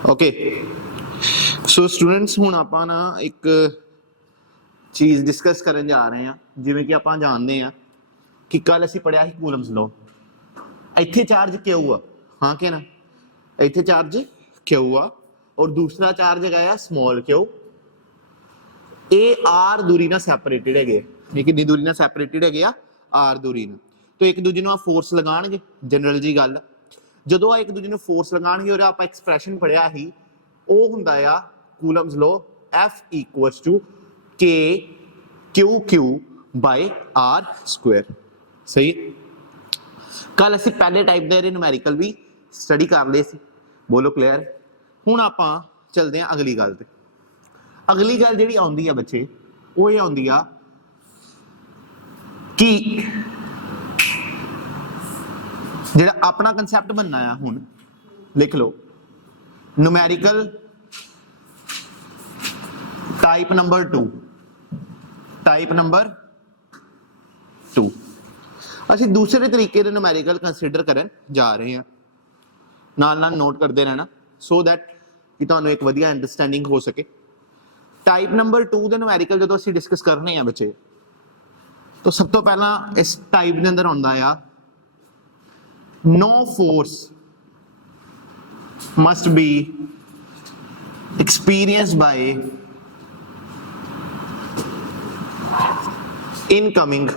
Okay so students हुण आपां ना एक चीज़ डिस्कस करन जा रहे हैं जिवें कि आपां जानते हैं कि कल असीं पढ़िया ਸੀ कूलम्स लॉ इत्थे चार्ज क्यू आ हाँ कि ना इत्थे चार्ज क्यू आ और दूसरा चार्ज है स्मॉल क्यू ये आर दूरी ना सैपरेटेड है ये कितनी दूरी ना सैपरेटेड है आर दूरी ना तो एक दूजे ਨੂੰ फोर्स लगाणगे जनरल जी गल ਜਦੋਂ एक दूजे ਨੂੰ फोर्स लगाणगे और आप एक्सप्रैशन पढ़िया ही ਉਹ ਹੁੰਦਾ ਆ ਕੂਲਮਸ ਲੋ F equals to K QQ by R square सही कल ਅਸੀਂ पहले टाइप ਦੇ न्यूमेरिकल भी स्टडी कर ਲਏ ਸੀ बोलो क्लियर ਹੁਣ ਆਪਾਂ चलते हैं अगली गल ਤੇ अगली गल ਜਿਹੜੀ ਆਉਂਦੀ ਆ ਬੱਚੇ ਉਹ ਇਹ ਆਉਂਦੀ ਆ कि ਜਿਹੜਾ ਆਪਣਾ ਕਨਸੈਪਟ ਬਣਨਾ ਆ ਹੁਣ ਲਿਖ ਲਓ न्यूमेरिकल टाइप नंबर 2 ਅਸੀਂ दूसरे तरीके ਦੇ न्यूमेरिकल कंसीडर करन जा रहे हैं नाल नोट करते रहना सो दैट कि ਤੁਹਾਨੂੰ एक ਵਧੀਆ अंडरस्टैंडिंग हो सके टाइप नंबर 2 ਦੇ न्यूमेरिकल ਜਦੋਂ ਅਸੀਂ डिस्कस करने हैं बच्चे तो सब तो पहला इस टाइप ਦੇ अंदर आਉਂਦਾ ਆ no force must be experienced by incoming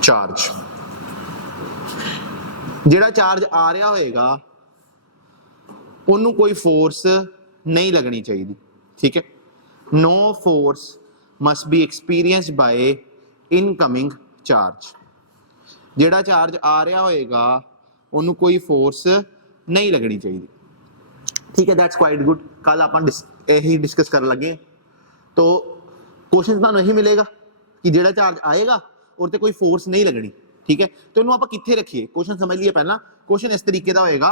charge ਜਿਹੜਾ ਚਾਰਜ ਆ ਰਿਹਾ ਹੋਏਗਾ ਉਹਨੂੰ ਕੋਈ ਫੋਰਸ ਨਹੀਂ ਲੱਗਣੀ ਚਾਹੀਦੀ ਠੀਕ ਹੈ no force must be experienced by incoming charge ਜਿਹੜਾ ਚਾਰਜ ਆ ਰਿਹਾ ਹੋਏਗਾ ਉਹਨੂੰ ਕੋਈ ਫੋਰਸ नहीं लगनी चाहिए ठीक है दैट्स क्वाइट गुड कल आप यही डिस्कस कर लगे तो क्वेश्चन ਤੁਹਾਨੂੰ यही मिलेगा कि ਜਿਹੜਾ चार्ज आएगा और ते कोई फोर्स नहीं लगनी ठीक है तो इन्हों आप कित्थे रखिए क्वेश्चन समझ लिए पहला क्वेश्चन इस तरीके का होएगा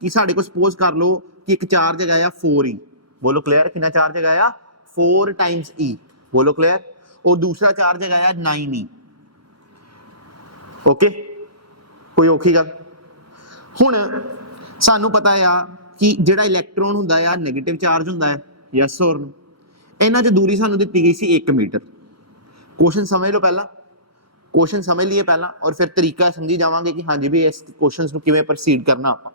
कि साडे को सपोज कर लो कि एक चार्ज है 4e बोलो क्लियर कितना चार्ज है 4 टाइम्स e बोलो क्लियर और दूसरा चार्ज है 9e ओके कोई औखी गल ਹੁਣ ਸਾਨੂੰ ਪਤਾ ਆ ਕਿ ਜਿਹੜਾ ਇਲੈਕਟ੍ਰੋਨ ਹੁੰਦਾ ਆ 네ਗੇਟਿਵ ਚਾਰਜ ਹੁੰਦਾ ਹੈ ਯੈਸ ਔਰ ਨੋ ਇਹਨਾਂ 'ਚ ਦੂਰੀ ਸਾਨੂੰ ਦਿੱਤੀ ਗਈ ਸੀ 1 ਮੀਟਰ क्वेश्चन समझ लो पहला क्वेश्चन समझ लिए पहला और फिर तरीका समझी जावांगे कि हाँ जी भी इस क्वेश्चन ਨੂੰ ਕਿਵੇਂ ਪ੍ਰੋਸੀਡ ਕਰਨਾ ਆਪਾਂ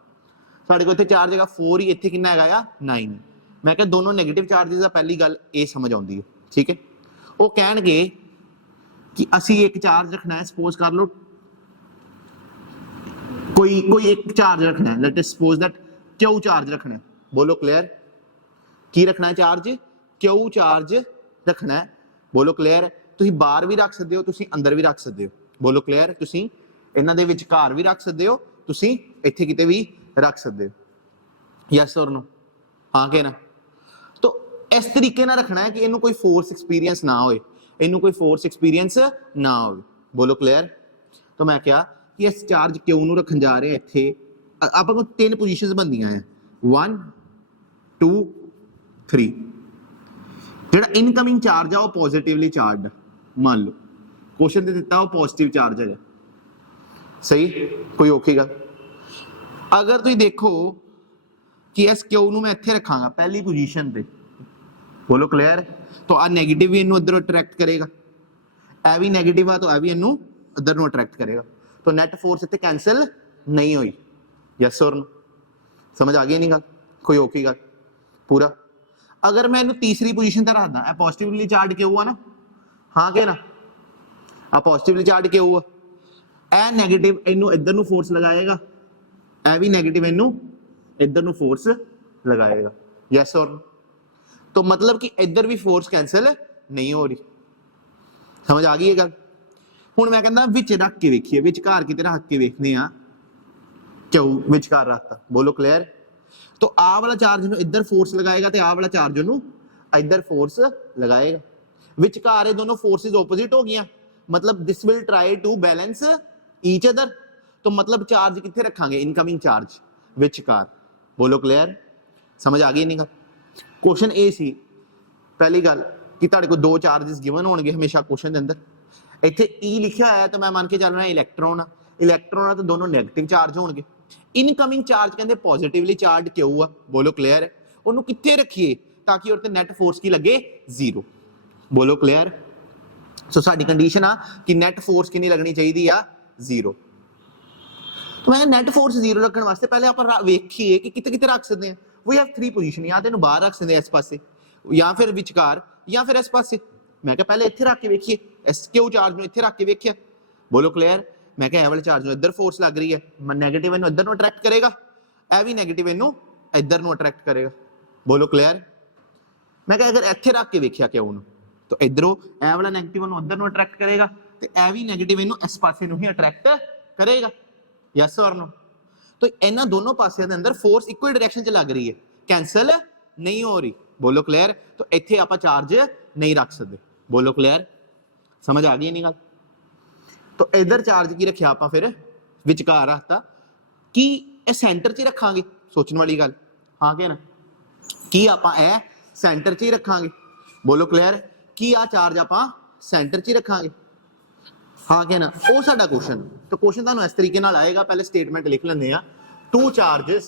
ਸਾਡੇ ਕੋਲ ਇੱਥੇ ਚਾਰਜ ਹੈਗਾ 4 ਹੀ ਇੱਥੇ ਕਿੰਨਾ ਹੈਗਾ ਆ 9 ਮੈਂ ਕਿਹਾ ਦੋਨੋਂ 네ਗੇਟਿਵ ਚਾਰजेस ਦਾ ਪਹਿਲੀ ਗੱਲ ਇਹ ਸਮਝ ਆਉਂਦੀ ਹੈ ਠੀਕ ਹੈ ਉਹ ਕਹਿਣਗੇ ਕਿ ਅਸੀਂ ਇੱਕ ਚਾਰਜ ਰੱਖਣਾ ਹੈ ਸਪੋਜ਼ ਕਰ ਲਓ कोई एक चार्ज रखना है let us suppose that Q charge रखना है बोलो क्लियर की रखना है चार्ज क्यू चार्ज रखना है बोलो क्लियर ਤੁਸੀਂ ਬਾਹਰ ਵੀ ਰੱਖ ਸਕਦੇ ਹੋ ਤੁਸੀਂ ਅੰਦਰ ਵੀ ਰੱਖ ਸਕਦੇ ਹੋ ਬੋਲੋ ਕਲੀਅਰ ਤੁਸੀਂ ਇਹਨਾਂ ਦੇ ਵਿਚਕਾਰ ਵੀ ਰੱਖ ਸਕਦੇ ਹੋ ਤੁਸੀਂ ਇੱਥੇ ਕਿਤੇ ਵੀ ਰੱਖ ਸਕਦੇ ਹੋ ਯੈਸ অর ਨੋ ਹਾਂ ਕਿ ਨਾ तो इस तरीके ਨਾਲ ਰੱਖਣਾ ਹੈ ਕਿ ਇਹਨੂੰ ਕੋਈ ਫੋਰਸ ਐਕਸਪੀਰੀਅੰਸ ਨਾ ਹੋਏ ਇਹਨੂੰ ਕੋਈ ਫੋਰਸ ਐਕਸਪੀਰੀਅੰਸ ਨਾ ਹੋਵੇ ਬੋਲੋ ਕਲੀਅਰ तो मैं क्या कि इस चार्ज क्यू ਨੂੰ ਰੱਖਣ ਜਾ ਰਹੇ ਇੱਥੇ ਆਪਾਂ ਕੋਲ ਤਿੰਨ ਪੋਜੀਸ਼ਨਸ ਬਣਦੀਆਂ ਆ 1 2 3 ਜਿਹੜਾ ਇਨਕਮਿੰਗ ਚਾਰਜ ਆ ਉਹ ਪੋਜ਼ਿਟਿਵਲੀ ਚਾਰਜਡ ਮੰਨ ਲਓ ਕੁਐਸਚਨ ਤੇ ਦਿੱਤਾ ਉਹ ਪੋਜ਼ਿਟਿਵ ਚਾਰਜ ਹੈ ਸਹੀ ਕੋਈ ਔਖੀ ਗੱਲ ਅਗਰ ਤੁਸੀਂ ਦੇਖੋ ਕਿ ਇਸ ਕਿਊ ਨੂੰ ਮੈਂ ਇੱਥੇ ਰੱਖਾਂਗਾ ਪਹਿਲੀ ਪੋਜੀਸ਼ਨ ਤੇ ਬੋਲੋ ਕਲੀਅਰ तो ਆ 네ਗੇਟਿਵ ਵੀ ਇਹਨੂੰ ਇੱਧਰ ਅਟਰੈਕਟ ਕਰੇਗਾ ਇਹ ਵੀ 네ਗੇਟਿਵ ਆ ਤਾਂ ਇਹ ਵੀ ਇਹਨੂੰ इधर नु अट्रैक्ट करेगा तो नेट फोर्स इतने कैंसिल नहीं हुई यस और नो समझ आ गई नहीं गल कोई औखी गल पूरा अगर मैं इन्हू तीसरी पोजीशन ते रखदा ए पॉजिटिवली चार्ज क्यों हुआ ना हाँ के ना आ पॉजिटिवली चार्ज क्यों हुआ ए नेगेटिव इन्हू इधर नु फोर्स लगाएगा ए भी नेगेटिव इन्हू इधर नु फोर्स लगाएगा यस और नो तो मतलब कि इधर भी फोर्स कैंसिल नहीं हो रही समझ आ गई ये गल ਹੁਣ ਮੈਂ ਕਹਿੰਦਾ ਵਿੱਚ ਰੱਖ ਕੇ ਵੇਖੀਏ ਵਿਚਕਾਰ ਕਿਤੇ ਰੱਖ ਕੇ ਵੇਖਦੇ ਆ ਕਿਉਂ ਵਿਚਕਾਰ ਰੱਖਤਾ ਬੋਲੋ ਕਲੀਅਰ तो ਆ ਵਾਲਾ ਚਾਰਜ ਨੂੰ ਇੱਧਰ ਫੋਰਸ ਲਗਾਏਗਾ ਤੇ ਆ ਵਾਲਾ ਚਾਰਜ ਨੂੰ ਇੱਧਰ ਫੋਰਸ ਲਗਾਏਗਾ ਵਿਚਕਾਰ ਇਹ ਦੋਨੋਂ ਫੋਰਸਸ ਆਪੋਜ਼ਿਟ ਹੋ ਗਈਆਂ मतलब this will try to balance each other तो मतलब चार्ज कितने रखांगे इनकमिंग चार्ज विचकार बोलो क्लियर समझ आ गई नहीं गल क्वेश्चन ए सी पहली गल कि तुहाडे कोल दो चार्जेस गिवन होणगे हमेशा क्वेश्चन दे अंदर ਇੱਥੇ E ਲਿਖਿਆ ਹੋਇਆ ਤਾਂ ਮੈਂ ਮੰਨ ਕੇ ਚੱਲ ਰਿਹਾ ਇਲੈਕਟ੍ਰੋਨ ਆ तो दोनों नेगेटिव चार्ज होंगे ਇਨਕਮਿੰਗ ਚਾਰਜ ਕਹਿੰਦੇ ਪੋਜ਼ਿਟਿਵਲੀ ਚਾਰਜ ਕਿਉ ਆ, ਬੋਲੋ ਕਲੀਅਰ। ਉਹਨੂੰ ਕਿੱਥੇ ਰੱਖੀਏ ਤਾਂ ਕਿ ਉਹਦੇ ਤੇ ਨੈਟ ਫੋਰਸ ਕੀ ਲੱਗੇ, 0, ਬੋਲੋ ਕਲੀਅਰ। ਸੋ ਸਾਡੀ ਕੰਡੀਸ਼ਨ ਆ ਕਿ ਨੈਟ ਫੋਰਸ ਕਿੰਨੀ ਲੱਗਣੀ ਚਾਹੀਦੀ ਆ, 0। तो मैं नैट फोर्स 0 रखने वास्ते पहले आप वेखिए कि कितने कितने रख सकते हैं। वी हैव 3 पोजीशन, या तो इन्हू बाहर रख सकते हैं इस पासे, या फिर विचकार, या फिर इस पासे। मैं क्या पहले इत्थे रख के वेखिए, इस क्यू चार्ज में इत्थे रख के वेखिए, बोलो क्लियर। मैं क्या ए वाले चार्ज में इधर फोर्स लग रही है, मैं नेगेटिव इनू इधर नू अट्रैक्ट करेगा, ए भी नेगेटिव इनू इधर नू अट्रैक्ट करेगा, बोलो क्लियर। मैं क्या अगर इत्थे रख के वेखिया क्यू नू, तो इधरों ए वाला नेगेटिव नू इधर नू अट्रैक्ट करेगा, ते ए भी नेगेटिव इनू इस पासे नू ही अट्रैक्ट करेगा, यस और नो। तो इन्हां दोनों पासियां दे अंदर फोर्स इक्वल डायरेक्शन च लग रही है, कैंसल नहीं हो रही, बोलो क्लियर। तो इत्थे आपां चार्ज नहीं रख सकते, बोलो क्लियर। समझ आ गई नहीं गल। तो इधर चार्ज की रखिया आपां, फिर विचकार रखता कि इह सेंटर च ही रखांगे, सोचने वाली गल, हाँ क्या ना, कि आपां इह सेंटर च ही रखांगे, बोलो क्लियर। कि आ चार्ज आपां सेंटर च ही रखांगे, हाँ क्या ना, वो साडा क्वेश्चन। तो क्वेश्चन तुहानूं इस तरीके नाल आएगा, पहले स्टेटमेंट लिख लैंदे आ। 2 charges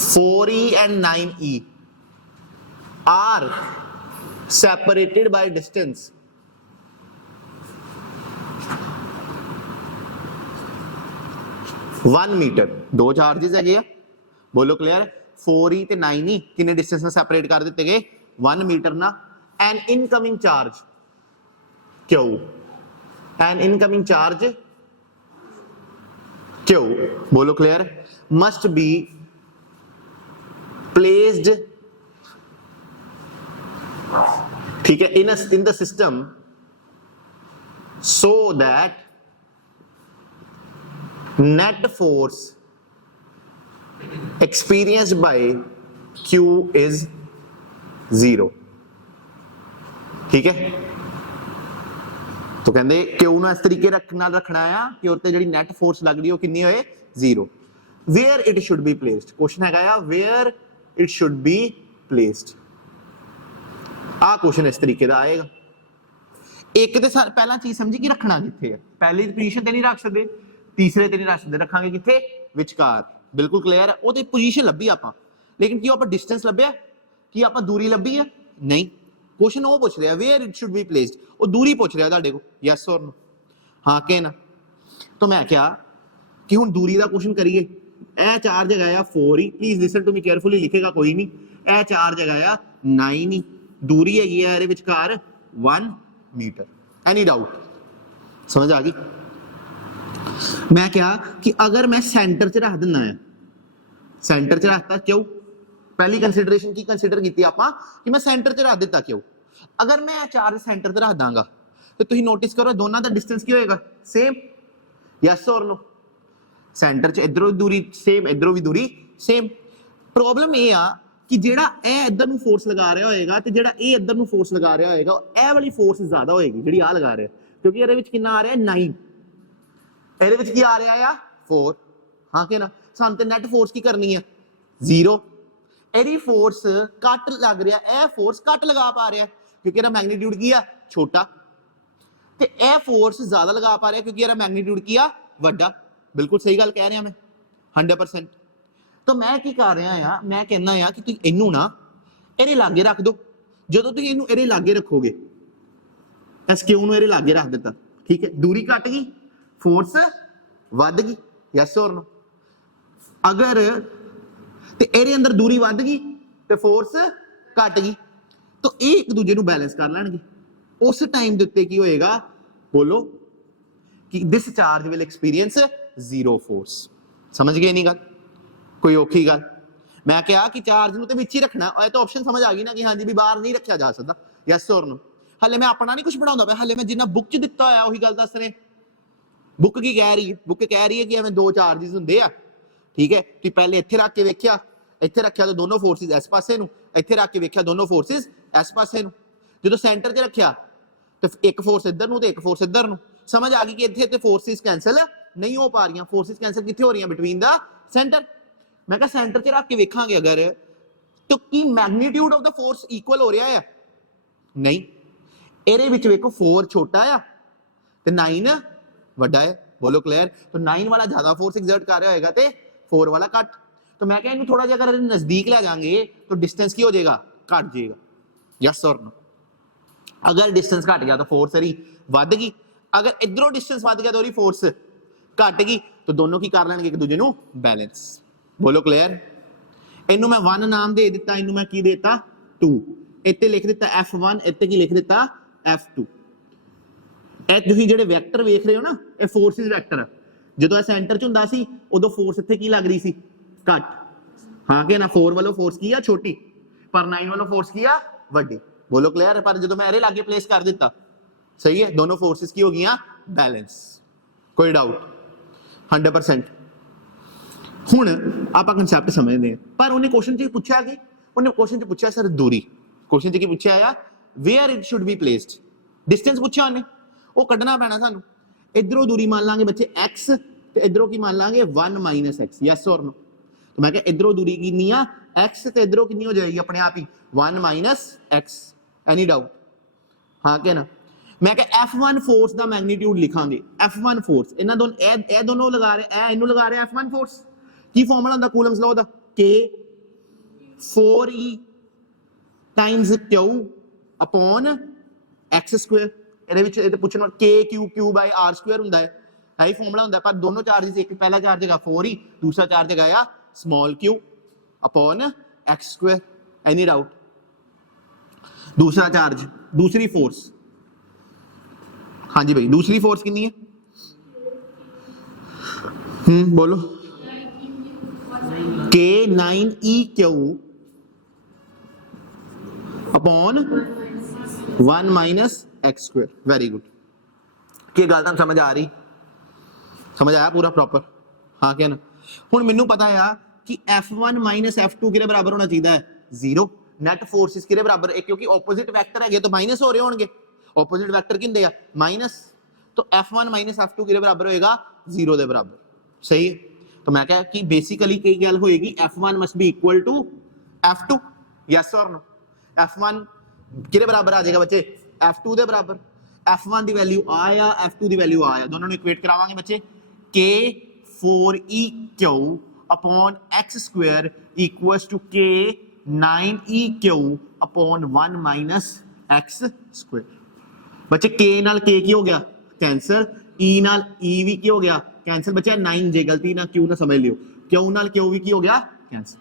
4e and 9e are separated by distance 1 metre. 2 charges है, बोलो क्लियर। 4e ते 9e कितने डिस्टेंस में सैपरेट कर दिते गए, 1 मीटर ना। N incoming charge Q, N incoming charge Q, बोलो क्लियर, मस्ट बी प्लेस्ड, ठीक है, in the system so that net force experienced by Q is 0, ठीक है। तो कहते क्यू ना इस तरीके रखना है कि उत्ते जिहड़ी नेट फोर्स लग रही है कितनी होए, 0। Where it should be placed, question है where it should be placed, आ क्वेश्चन इस तरीके का आएगा। एक तो पहला चीज समझी कि रखना कित्थे है, पहली पोजीशन ते नहीं रख सकते, तीसरे ते नहीं रख सकते, रखांगे कित्थे, विचकार, बिल्कुल क्लियर है। वो पोजीशन लभी आपां, लेकिन कि आपां डिस्टेंस लभ्या, कि आपां दूरी लभी है, नहीं। क्वेश्चन वो पूछ रहा है where it should be placed, वो दूरी पूछ रहा है तुहाडे को, यस और नो, हाँ के ना। तो मैं क्या कि हुण दूरी का क्वेश्चन करिए। ए चार्ज है 4e, please listen to me carefully, लिखेगा कोई नहीं। ए चार्ज है 9e, दूरी है ये है विचकार 1 मीटर। एनी डाउट, समझ आ गई। मैं क्या कि अगर मैं सेंटर च रख दिना है, सेंटर च रखता क्यों, पहली कंसीडरेशन की कंसीडर की आपां कि मैं सेंटर च रख दिता क्यों। अगर मैं चार्ज सेंटर च रख दांगा तो तुसीं नोटिस करो दोनों का डिस्टेंस की होएगा, सेम, यस और नो। सेंटर च इधरों दूरी सेम, इधरों भी दूरी सेम। प्रॉब्लम ये आ कि जेड़ा ए इधर नूं फोर्स लगा रहा होएगा ते जेड़ा ए इधर नूं फोर्स लगा रहा होएगा, ए वाली फोर्स ज्यादा होएगी जेड़ी आ लगा रहा है, क्योंकि इहदे विच कितना आ रहा है 9, इहदे विच की आ रहा है 4, हाँ कि ना। सानूं ते नेट फोर्स की करनी है 0, एरी फोर्स कट लग रहा है, ए फोर्स कट लगा पा रहा है क्योंकि इहदा मैग्नीट्यूड की है छोटा, ते ए फोर्स ज्यादा लगा पा रहा है क्योंकि इहदा मैग्नीट्यूड की है वड्डा। बिल्कुल सही गल कह रहा मैं 100%। तो मैं की कर रहा हां, मैं कहना है कि तुम इनू ना इहदे लागे रख दो। जो तुम इनू इहदे लागे रखोगे, इस क्यू नूं इहदे लागे रख दिता, ठीक है, दूरी घट गई, फोर्स वध गई, यस और नो। अगर ते इहदे अंदर दूरी वध गई ते फोर्स घट गई, तो ये एक दूजे नूं बैलेंस कर लैणगे। उस टाइम दे उत्ते की होएगा, बोलो कि this charge will experience 0 force. समझ गए नहीं गल, कोई औखी गल। मैं कहा कि चार्ज नूं ते विच ही रखना, और तो ऑप्शन समझ आ गई ना कि हाँ जी भी बाहर नहीं रखा जा सकता, यस और नो। हले मैं अपना नहीं कुछ बनाउंदा पिया, हले मैं जिन्ना बुक च दिता होया उही गल दस रहे। बुक की कह रही है, बुक कह रही है कि एवें 2 चार्जेस हुंदे आ, ठीक है। तुसीं पहले इत्थे रख के वेखिया, इत्थे रखिया तो दोनों फोर्सेस इस पासे नूं, इत्थे रख के वेखिया दोनों फोर्सेस इस पासे नूं। जो सेंटर च रखिया तो एक फोर्स इधर नूं ते एक फोर्स इधर नूं। समझ आ गई कि इत्थे ते फोर्सेस कैंसल नहीं हो पा रही, फोर्सेस कैंसल कित्थे हो रही बिटवीन द सेंटर। मैं कहा सेंटर च रख के वेखांगे अगर, तो की magnitude of the force equal हो रहा है, नहीं। इहदे विच वेखो 4 छोटा है ते 9 वड्डा है, बोलो क्लियर। तो 9 वाला ज्यादा फोर्स एक्सर्ट कर रहा होगा ते 4 वाला घट। तो मैं कह थोड़ा जिहा अगर नजदीक ले जाएंगे तो डिस्टेंस की हो जाएगा, घट जाएगा। यस और नो। अगर डिस्टेंस घट गया तो फोर्स सरी वध गई, अगर इधरों डिस्टेंस वध गया तो ओदी फोर्स घट गई। तो दोनों की कर लेंगे एक दूजे नू बैलेंस। बोलो क्लियर। इनू मैं 1 नाम दे दिता, इनू मैं की देता 2, इत्ते लिख दिता F1, इत्ते की लिख दिता F2। ਇਹ ਤੁਸੀਂ ਜਿਹੜੇ ਵੈਕਟਰ ਵੇਖ ਰਹੇ ਹੋ ਨਾ, ਇਹ ਫੋਰਸਿਸ ਵੈਕਟਰ। ਜਦੋਂ ਇਹ ਸੈਂਟਰ ਚ ਹੁੰਦਾ ਸੀ ਉਦੋਂ ਫੋਰਸ ਇੱਥੇ ਕੀ ਲੱਗ ਰਹੀ ਸੀ, ਘੱਟ। ਹਾਂ ਕਿ ਨਾ 4 ਵੱਲੋਂ ਫੋਰਸ ਕੀ ਆ, ਛੋਟੀ, ਪਰ 9 ਵੱਲੋਂ ਫੋਰਸ ਕੀ ਆ, ਵੱਡੀ। ਬੋਲੋ ਕਲੀਅਰ। ਪਰ ਜਦੋਂ ਮੈਂ ਇਹਦੇ ਲਾਗੇ ਪਲੇਸ ਕਰ ਦਿੱਤਾ, ਸਹੀ ਹੈ, ਦੋਨੋਂ ਫੋਰਸਿਸ ਕੀ ਹੋ ਗਈਆਂ, ਬੈਲੈਂਸ। ਕੋਈ ਡਾਊਟ 100%। ਹੁਣ ਆਪਾਂ ਕਨਸੈਪਟ ਸਮਝਦੇ ਹਾਂ। ਪਰ ਉਹਨੇ ਕੁਐਸਚਨ ਚ ਪੁੱਛਿਆ ਕਿ ਉਹਨੇ ਕੁਐਸਚਨ ਚ ਪੁੱਛਿਆ ਸਰ ਦੂਰੀ। ਕੁਐਸਚਨ ਚ ਕੀ ਪੁੱਛਿਆ ਆ, where it should be placed. Distance पूछा ਉਹਨੇ, ਉਹ ਕੱਢਣਾ ਪੈਣਾ ਸਾਨੂੰ। ਇਧਰੋਂ ਦੂਰੀ ਮੰਨ ਲਾਂਗੇ ਬੱਚੇ x ਤੇ ਇਧਰੋਂ ਕੀ ਮੰਨ ਲਾਂਗੇ 1 - x। ਯੈਸ ਔਰ नो। तो मैं कह इधरों दूरी कितनी आ x ਤੇ ਇਧਰੋਂ ਕਿੰਨੀ ਹੋ ਜਾਏਗੀ अपने आप ही 1 - x। Any doubt? हाँ कि ना। मैं कह F1 फोर्स ਦਾ मैग्नीट्यूड लिखांगे। F1 फोर्स ਇਹਨਾਂ ਦੋਨੋਂ ਇਹ ਦੋਨੋਂ ਲਗਾ ਰਹੇ, ਇਹ ਇਹਨੂੰ ਲਗਾ ਰਹੇ F1 फोर्स। ਕੀ ਫਾਰਮੂਲਾ ਹੁੰਦਾ ਕੂਲਮਸ ਲਾਅ ਦਾ, K 4E times Q upon x square. ਇਹਦੇ ਵਿੱਚ ਇਹ ਪੁੱਛਣ ਵਾਲਾ k q by r square ਹੁੰਦਾ ਹੈ, ਇਹੀ ਫਾਰਮੂਲਾ ਹੁੰਦਾ। ਪਰ ਦੋਨੋਂ ਚਾਰजेस ਇੱਕ, ਪਹਿਲਾ ਚਾਰਜ ਹੈਗਾ 4e, ਦੂਸਰਾ ਚਾਰਜ ਹੈਗਾ ਆ small q upon x square। Any doubt? दूसरा चार्ज, दूसरी फोर्स, हाँ जी भाई, दूसरी फोर्स कितनी है, बोलो। k 9eq upon 1 - x square। Very good. ਕੀ ਗੱਲ ਤੁਹਾਨੂੰ ਸਮਝ ਆ ਰਹੀ, ਸਮਝ ਆਇਆ ਪੂਰਾ ਪ੍ਰੋਪਰ? ਹਾਂ ਕਿ ਨਾ। ਹੁਣ ਮੈਨੂੰ ਪਤਾ ਆ ਕਿ F1 - F2 ਕਿਹਦੇ ਬਰਾਬਰ ਹੋਣਾ ਚਾਹੀਦਾ ਹੈ, 0। ਨੈਟ ਫੋਰਸਿਸ ਕਿਹਦੇ ਬਰਾਬਰ ਹੈ, ਕਿਉਂਕਿ ਆਪੋਜ਼ਿਟ ਵੈਕਟਰ ਹੈਗੇ ਤਾਂ ਮਾਈਨਸ ਹੋ ਰਹੇ ਹੋਣਗੇ। ਆਪੋਜ਼ਿਟ ਵੈਕਟਰ ਕਿੰਦੇ ਆ, ਮਾਈਨਸ। तो F1 - F2 किहदे बराबर होएगा, 0 ਦੇ ਬਰਾबर। सही है। तो मैं कहा कि बेसिकली कई गल होएगी F1 must be equal to F2। Yes और नो। F1 किहदे बराबर आ जाएगा बच्चे, F2 ਦੇ ਬਰਾबर। F1 ਦੀ ਵੈਲਿਊ ਆ ਆ, F2 ਦੀ ਵੈਲਿਊ ਆ ਆ, ਦੋਨਾਂ ਨੂੰ ਇਕੁਏਟ ਕਰਾਵਾਂਗੇ ਬੱਚੇ। K 4eq upon x square equals to K 9eq upon 1 - x square. बच्चे K नाल K की हो गया कैंसर, E नाल E भी की हो गया कैंसर। बच्चे 9 जे, गलती ना Q ना समझ लियो, Q नाल Q भी की हो गया कैंसर।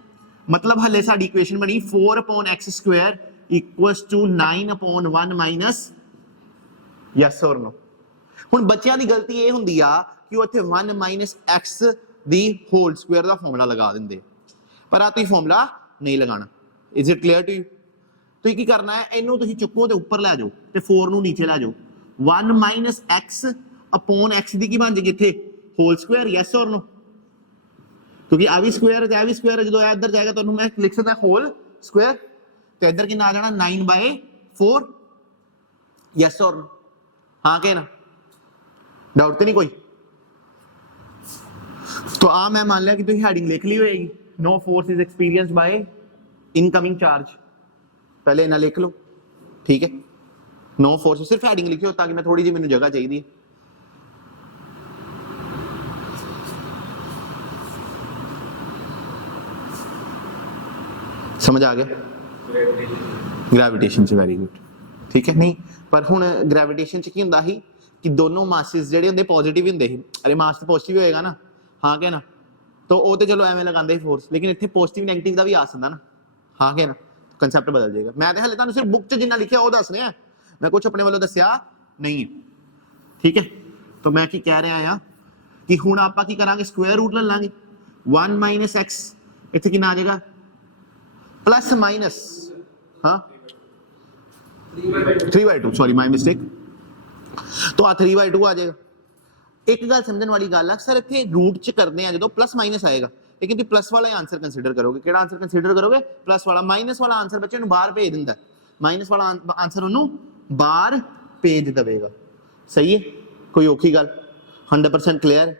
मतलब हले साडी इक्वेशन बनी 4 upon x square equals to 9 upon 1 - yes और नो। ਹੁਣ ਬੱਚਿਆਂ ਦੀ ਗਲਤੀ ਇਹ ਹੁੰਦੀ ਆ ਕਿ ਉਹ ਇੱਥੇ 1 - x ਦੀ ਹੋਲ ਸਕੁਅਰ ਦਾ ਫਾਰਮੂਲਾ ਲਗਾ ਦਿੰਦੇ, ਪਰ ਆ ਤੁਸੀਂ ਫਾਰਮੂਲਾ ਨਹੀਂ ਲਗਾਣਾ। Is it clear to you? ਤੁਸੀਂ ਕੀ ਕਰਨਾ ਹੈ, ਇਹਨੂੰ ਤੁਸੀਂ ਚੁੱਕੋ ਤੇ ਉੱਪਰ ਲੈ ਜਾਓ ਤੇ 4 ਨੂੰ ਨੀਚੇ ਲੈ ਜਾਓ। 1 - x अपॉन x ਦੀ ਕੀ ਬਣ ਜਾਏਗੀ ਇੱਥੇ, ਹੋਲ ਸਕੁਅਰ। ਯੈਸ ਔਰ नो? ਕਿਉਂਕਿ ਆ ਵੀ ਸਕੁਅਰ ਤੇ ਆ ਵੀ ਸਕੁਅਰ, ਜਦੋਂ ਇਹ ਇੱਧਰ ਜਾਏਗਾ ਤੁਹਾਨੂੰ ਮੈਂ ਲਿਖ ਸਕਦਾ ਹੋਲ ਸਕੁਅਰ, ਤੇ ਇੱਧਰ ਕਿੰਨਾ ਆ ਜਾਣਾ 9/4। यस और नो? हाँ के ना। डाउट तो नहीं कोई? तो आ मैं मान लिया कि तुम हेडिंग लिख ली होगी, no force is experienced by incoming charge. पहले इन्हें लिख लो, ठीक है। नो फोर्स, सिर्फ हेडिंग लिखियो ताकि मैं थोड़ी जी मैंने जगह चाहिए। समझ आ गया? ग्रेविटेशन से वेरी गुड, ठीक है। नहीं पर हुण ग्रेविटेशन च की हुंदा ही कि दोनों मासिस जिहड़े हुंदे पॉजिटिव ही हुंदे ही। अरे मास तो पॉजिटिव होएगा ना, हाँ क्या ना। तो वो तो चलो एवें लगांदे ही फोर्स, लेकिन इत्थे पॉजिटिव नेगेटिव का भी आ सकदा ना, हाँ क्या ना। कंसैप्ट बदल जाएगा। मैं तो हले तुहानूं सिर्फ बुक च जिन्ना लिखिया वो दस रहा, मैं कुछ अपने वालों दस्सिया नहीं है, ठीक है। तो मैं की कह रहा हाँ कि हुण आपां की करांगे, स्क्वायर रूट ले लांगे। 1 - x इत्थे कितना आ जाएगा, प्लस माइनस, हाँ 3/2, सॉरी माय मिस्टेक। तो आ 3/2 आ जाएगा। एक गल समझने वाली गल है सर, इत्थे रूट च करते हैं जो प्लस माइनस आएगा, लेकिन तुम प्लस वाला आंसर कंसीडर करोगे। केड़ा आंसर कंसीडर करोगे, प्लस वाला। माइनस वाला आंसर बच्चे नूं बाहर भेज दिंदा, माइनस वाला आंसर उन्होंने बाहर भेज देगा। सही है, कोई औखी गल? 100% क्लियर।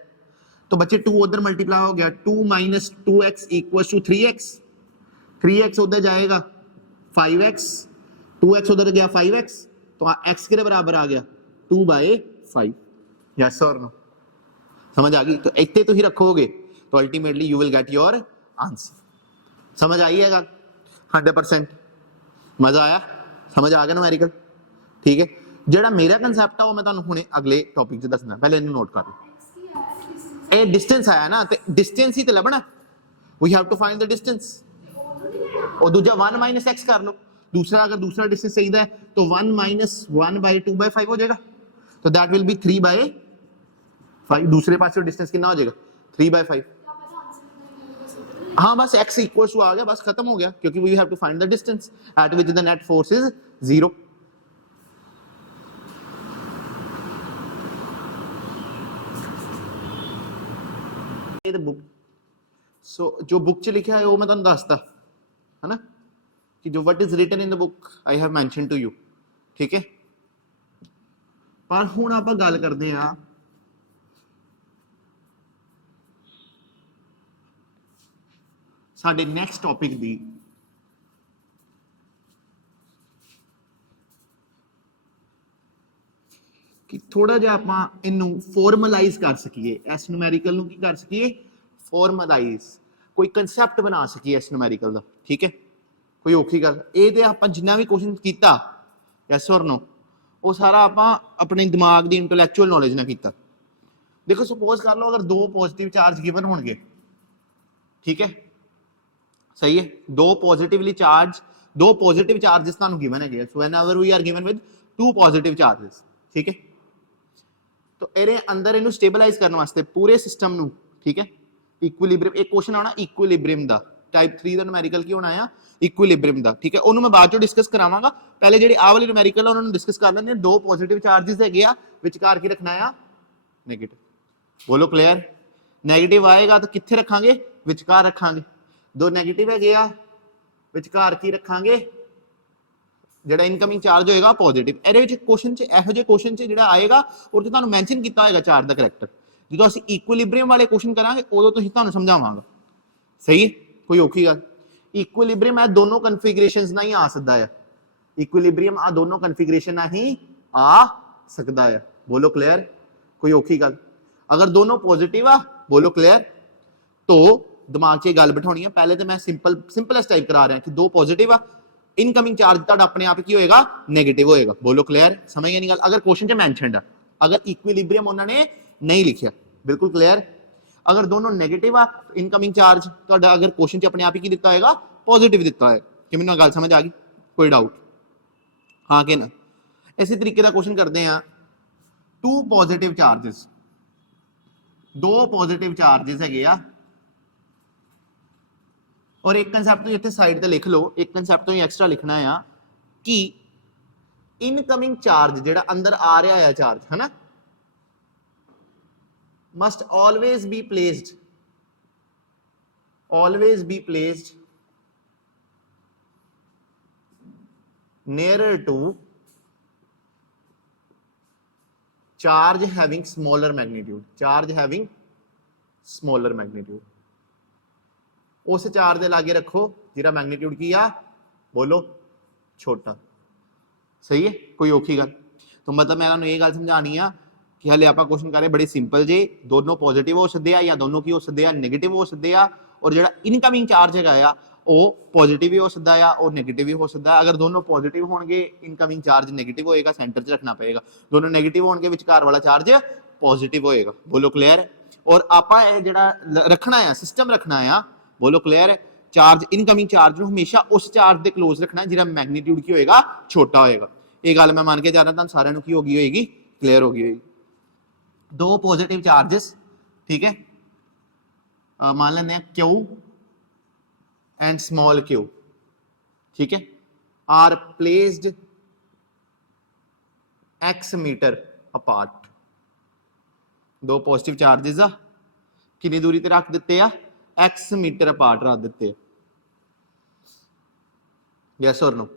तो बच्चे 2 उधर मल्टीप्लाई हो गया, 2 - 2x equals to 3x। 3x उधर जाएगा 5x, 2x उधर गया 5x, तो x के बराबर आ गया 2/5। यस और नो? समझ आ गई? तो इतने तुम रखोगे तो ultimately you will get your answer. समझ आई है 100%? मजा आया? समझ आ गया न्यूमेरिकल? ठीक है, जेड़ा मेरा कंसेप्ट है वो मैं तुहानू हुणे अगले टॉपिक च दसना, पहले इन्हू नोट कर लो। ए डिस्टेंस आया ना, ते डिस्टेंस ही तो लभना, we have to find the distance. और दूजा 1 - x कर लो, दूसरा अगर दूसरा डिस्टेंस चाहिए तो 1 - 1/2/5 हो जाएगा, तो दैट विल बी 3/5। दूसरे पास डिस्टेंस कितना हो जाएगा? 3/5। हाँ बस x इक्वल टू आ गया, बस खत्म हो गया, क्योंकि we have to find the distance at which the net force is 0। Book so जो बुक च लिखा है वो मैं तुहानू दसता है ना, कि जो what is written in the book I have mention to you. ठीक है, पर हुण आपां गल करदे आ साडे नैक्सट टॉपिक दी, कि थोड़ा जिहा आपां इनू फॉर्मलाइज कर सकीए, इस न्यूमेरिकल नू की कर सकीए? फॉर्मलाइज, कोई कंसैप्ट बना सकीए इस न्यूमेरिकल दा। ठीक है, कोई औखी गल? ये तो आपां जिन्ना भी क्वेश्चन कीता यस और नो, वो सारा आपां अपने दिमाग दी इंटलैक्चुअल नॉलेज ना कीता। देखो सपोज कर लो अगर 2 पॉजिटिव चार्ज गिवन होणगे, ठीक है, सही है, 2 पॉजिटिव चार्जेस तुहानू गिवन है, so whenever we are given with 2 positive charges, ठीक है, तो इहदे अंदर इनू स्टेबलाइज करने वास्ते पूरे सिस्टम नू, ठीक है, इक्विलिब्रियम, एक क्वेश्चन आना इक्विलिब्रियम दा, टाइप 3 दा न्यूमेरिकल की होना है इक्विलिब्रियम दा। ठीक है, ओनू मैं बाद चो डिस्कस करावांगा, पहले जेडी आ वाली न्यूमेरिकल है उन्होंने डिस्कस कर लेंगे। 2 पॉजिटिव चार्जेस है गया, विचकार की रखना है? नेगेटिव। बोलो क्लियर? नेगेटिव आएगा तो कित्थे रखांगे? विचकार रखांगे। 2 नेगेटिव है गया, विचकार की रखांगे? जेड़ा इनकमिंग चार्ज होएगा पॉजिटिव। ਇਹਦੇ ਵਿੱਚ क्वेश्चन च ਇਹੋ ਜਿਹੇ क्वेश्चन च ਜਿਹੜਾ ਆਏਗਾ और जो ਤੁਹਾਨੂੰ ਮੈਂਸ਼ਨ ਕੀਤਾ ਹੋਏਗਾ ਚਾਰਜ ਦਾ ਕਰੈਕਟਰ, ਜਦੋਂ ਅਸੀਂ ਇਕੁਇਲਿਬ੍ਰੀਅਮ ਵਾਲੇ क्वेश्चन ਕਰਾਂਗੇ ਉਦੋਂ ਤੁਸੀਂ ਤੁਹਾਨੂੰ ਸਮਝਾਵਾਂਗਾ। ਸਹੀ ਹੈ, ਕੋਈ ਔਖੀ ਗੱਲ? ਇਕੁਇਲਿਬ੍ਰੀਅਮ ਇਹ ਦੋਨੋਂ ਕਨਫੀਗਰੇਸ਼ਨਸ ਨਾਲ ਹੀ ਆ ਸਕਦਾ ਹੈ, ਇਕੁਇਲਿਬ੍ਰੀਅਮ ਆ ਦੋਨੋਂ ਕਨਫੀਗਰੇਸ਼ਨ ਨਾਲ ਹੀ ਆ ਸਕਦਾ ਹੈ। बोलो क्लियर? कोई औखी गल? अगर दोनों पॉजिटिव आ, बोलो क्लियर, तो दिमाग च गल बिठानी है। पहले तो मैं सिंपलेस्ट टाइप करा रहा कि 2 पॉजिटिव आ, इनकमिंग चार्ज तुहाडा अपने आप की होएगा नेगेटिव होएगा। बोलो क्लियर? समझ गए नहीं गल? अगर क्वेश्चन च मेंशनड है, अगर इक्विलिब्रियम उन्होंने नहीं लिखा, बिल्कुल क्लियर? अगर दोनों नेगेटिव आ इनकमिंग चार्ज तुहाडा, अगर क्वेश्चन च अपने आप ही की दिता होएगा पॉजिटिव दिता है। कि मैनूं गल समझ आ गई? कोई डाउट? हाँ कि ना? इसी तरीके का क्वेश्चन करते हैं, 2 पॉजिटिव चार्जेस, 2 पॉजिटिव चार्जेस है, और एक कंसैप्ट इतने साइड पे लिख लो, एक कंसैप्ट तो एक्स्ट्रा लिखना है कि इनकमिंग चार्ज जेड़ा अंदर आ रहा है चार्ज है ना, must always be placed nearer to charge having smaller magnitude, उस चार्ज के लागे रखो जिहदा मैग्नीट्यूड की आ, बोलो छोटा। सही है, कोई औखी गल? तो मतलब मैं तुहानूं ये गल समझानी आ कि हाले आपां क्वेश्चन कर रहे बड़े सिंपल जे, दोनों पॉजिटिव हो सकते हैं या दोनों की हो सकते हैं नेगेटिव हो सकते हैं, और जिहड़ा इनकमिंग चार्ज है वो पॉजिटिव भी हो सकता है और नेगेटिव भी हो सकता है। अगर दोनों पॉजिटिव होंगे इनकमिंग चार्ज नेगेटिव होएगा, सेंटर च रखना पड़ेगा। दोनों नेगेटिव होंगे विचकार वाला चार्ज पॉजिटिव होएगा। बोलो क्लियर? और आपां जिहड़ा रखना है सिस्टम रखना है, बोलो क्लियर? चार्ज इनकमिंग चार्ज नूं हमेशा उस चार्ज के क्लोज रखना है जिहदा मैग्नीट्यूड की होएगा छोटा होएगा। ये गल मैं मान के जा रहा तुहानूं सारिआं नूं की हो गई होएगी, क्लियर हो गई होएगी। 2 पॉजिटिव चार्जेस, ठीक है, मान लेते हैं Q एंड स्मॉल q, ठीक है, are placed x metre apart. 2 positive charges आ कितनी दूरी ते रख दिते आ? x मीटर अपार्ट रख दिते। यस और नो?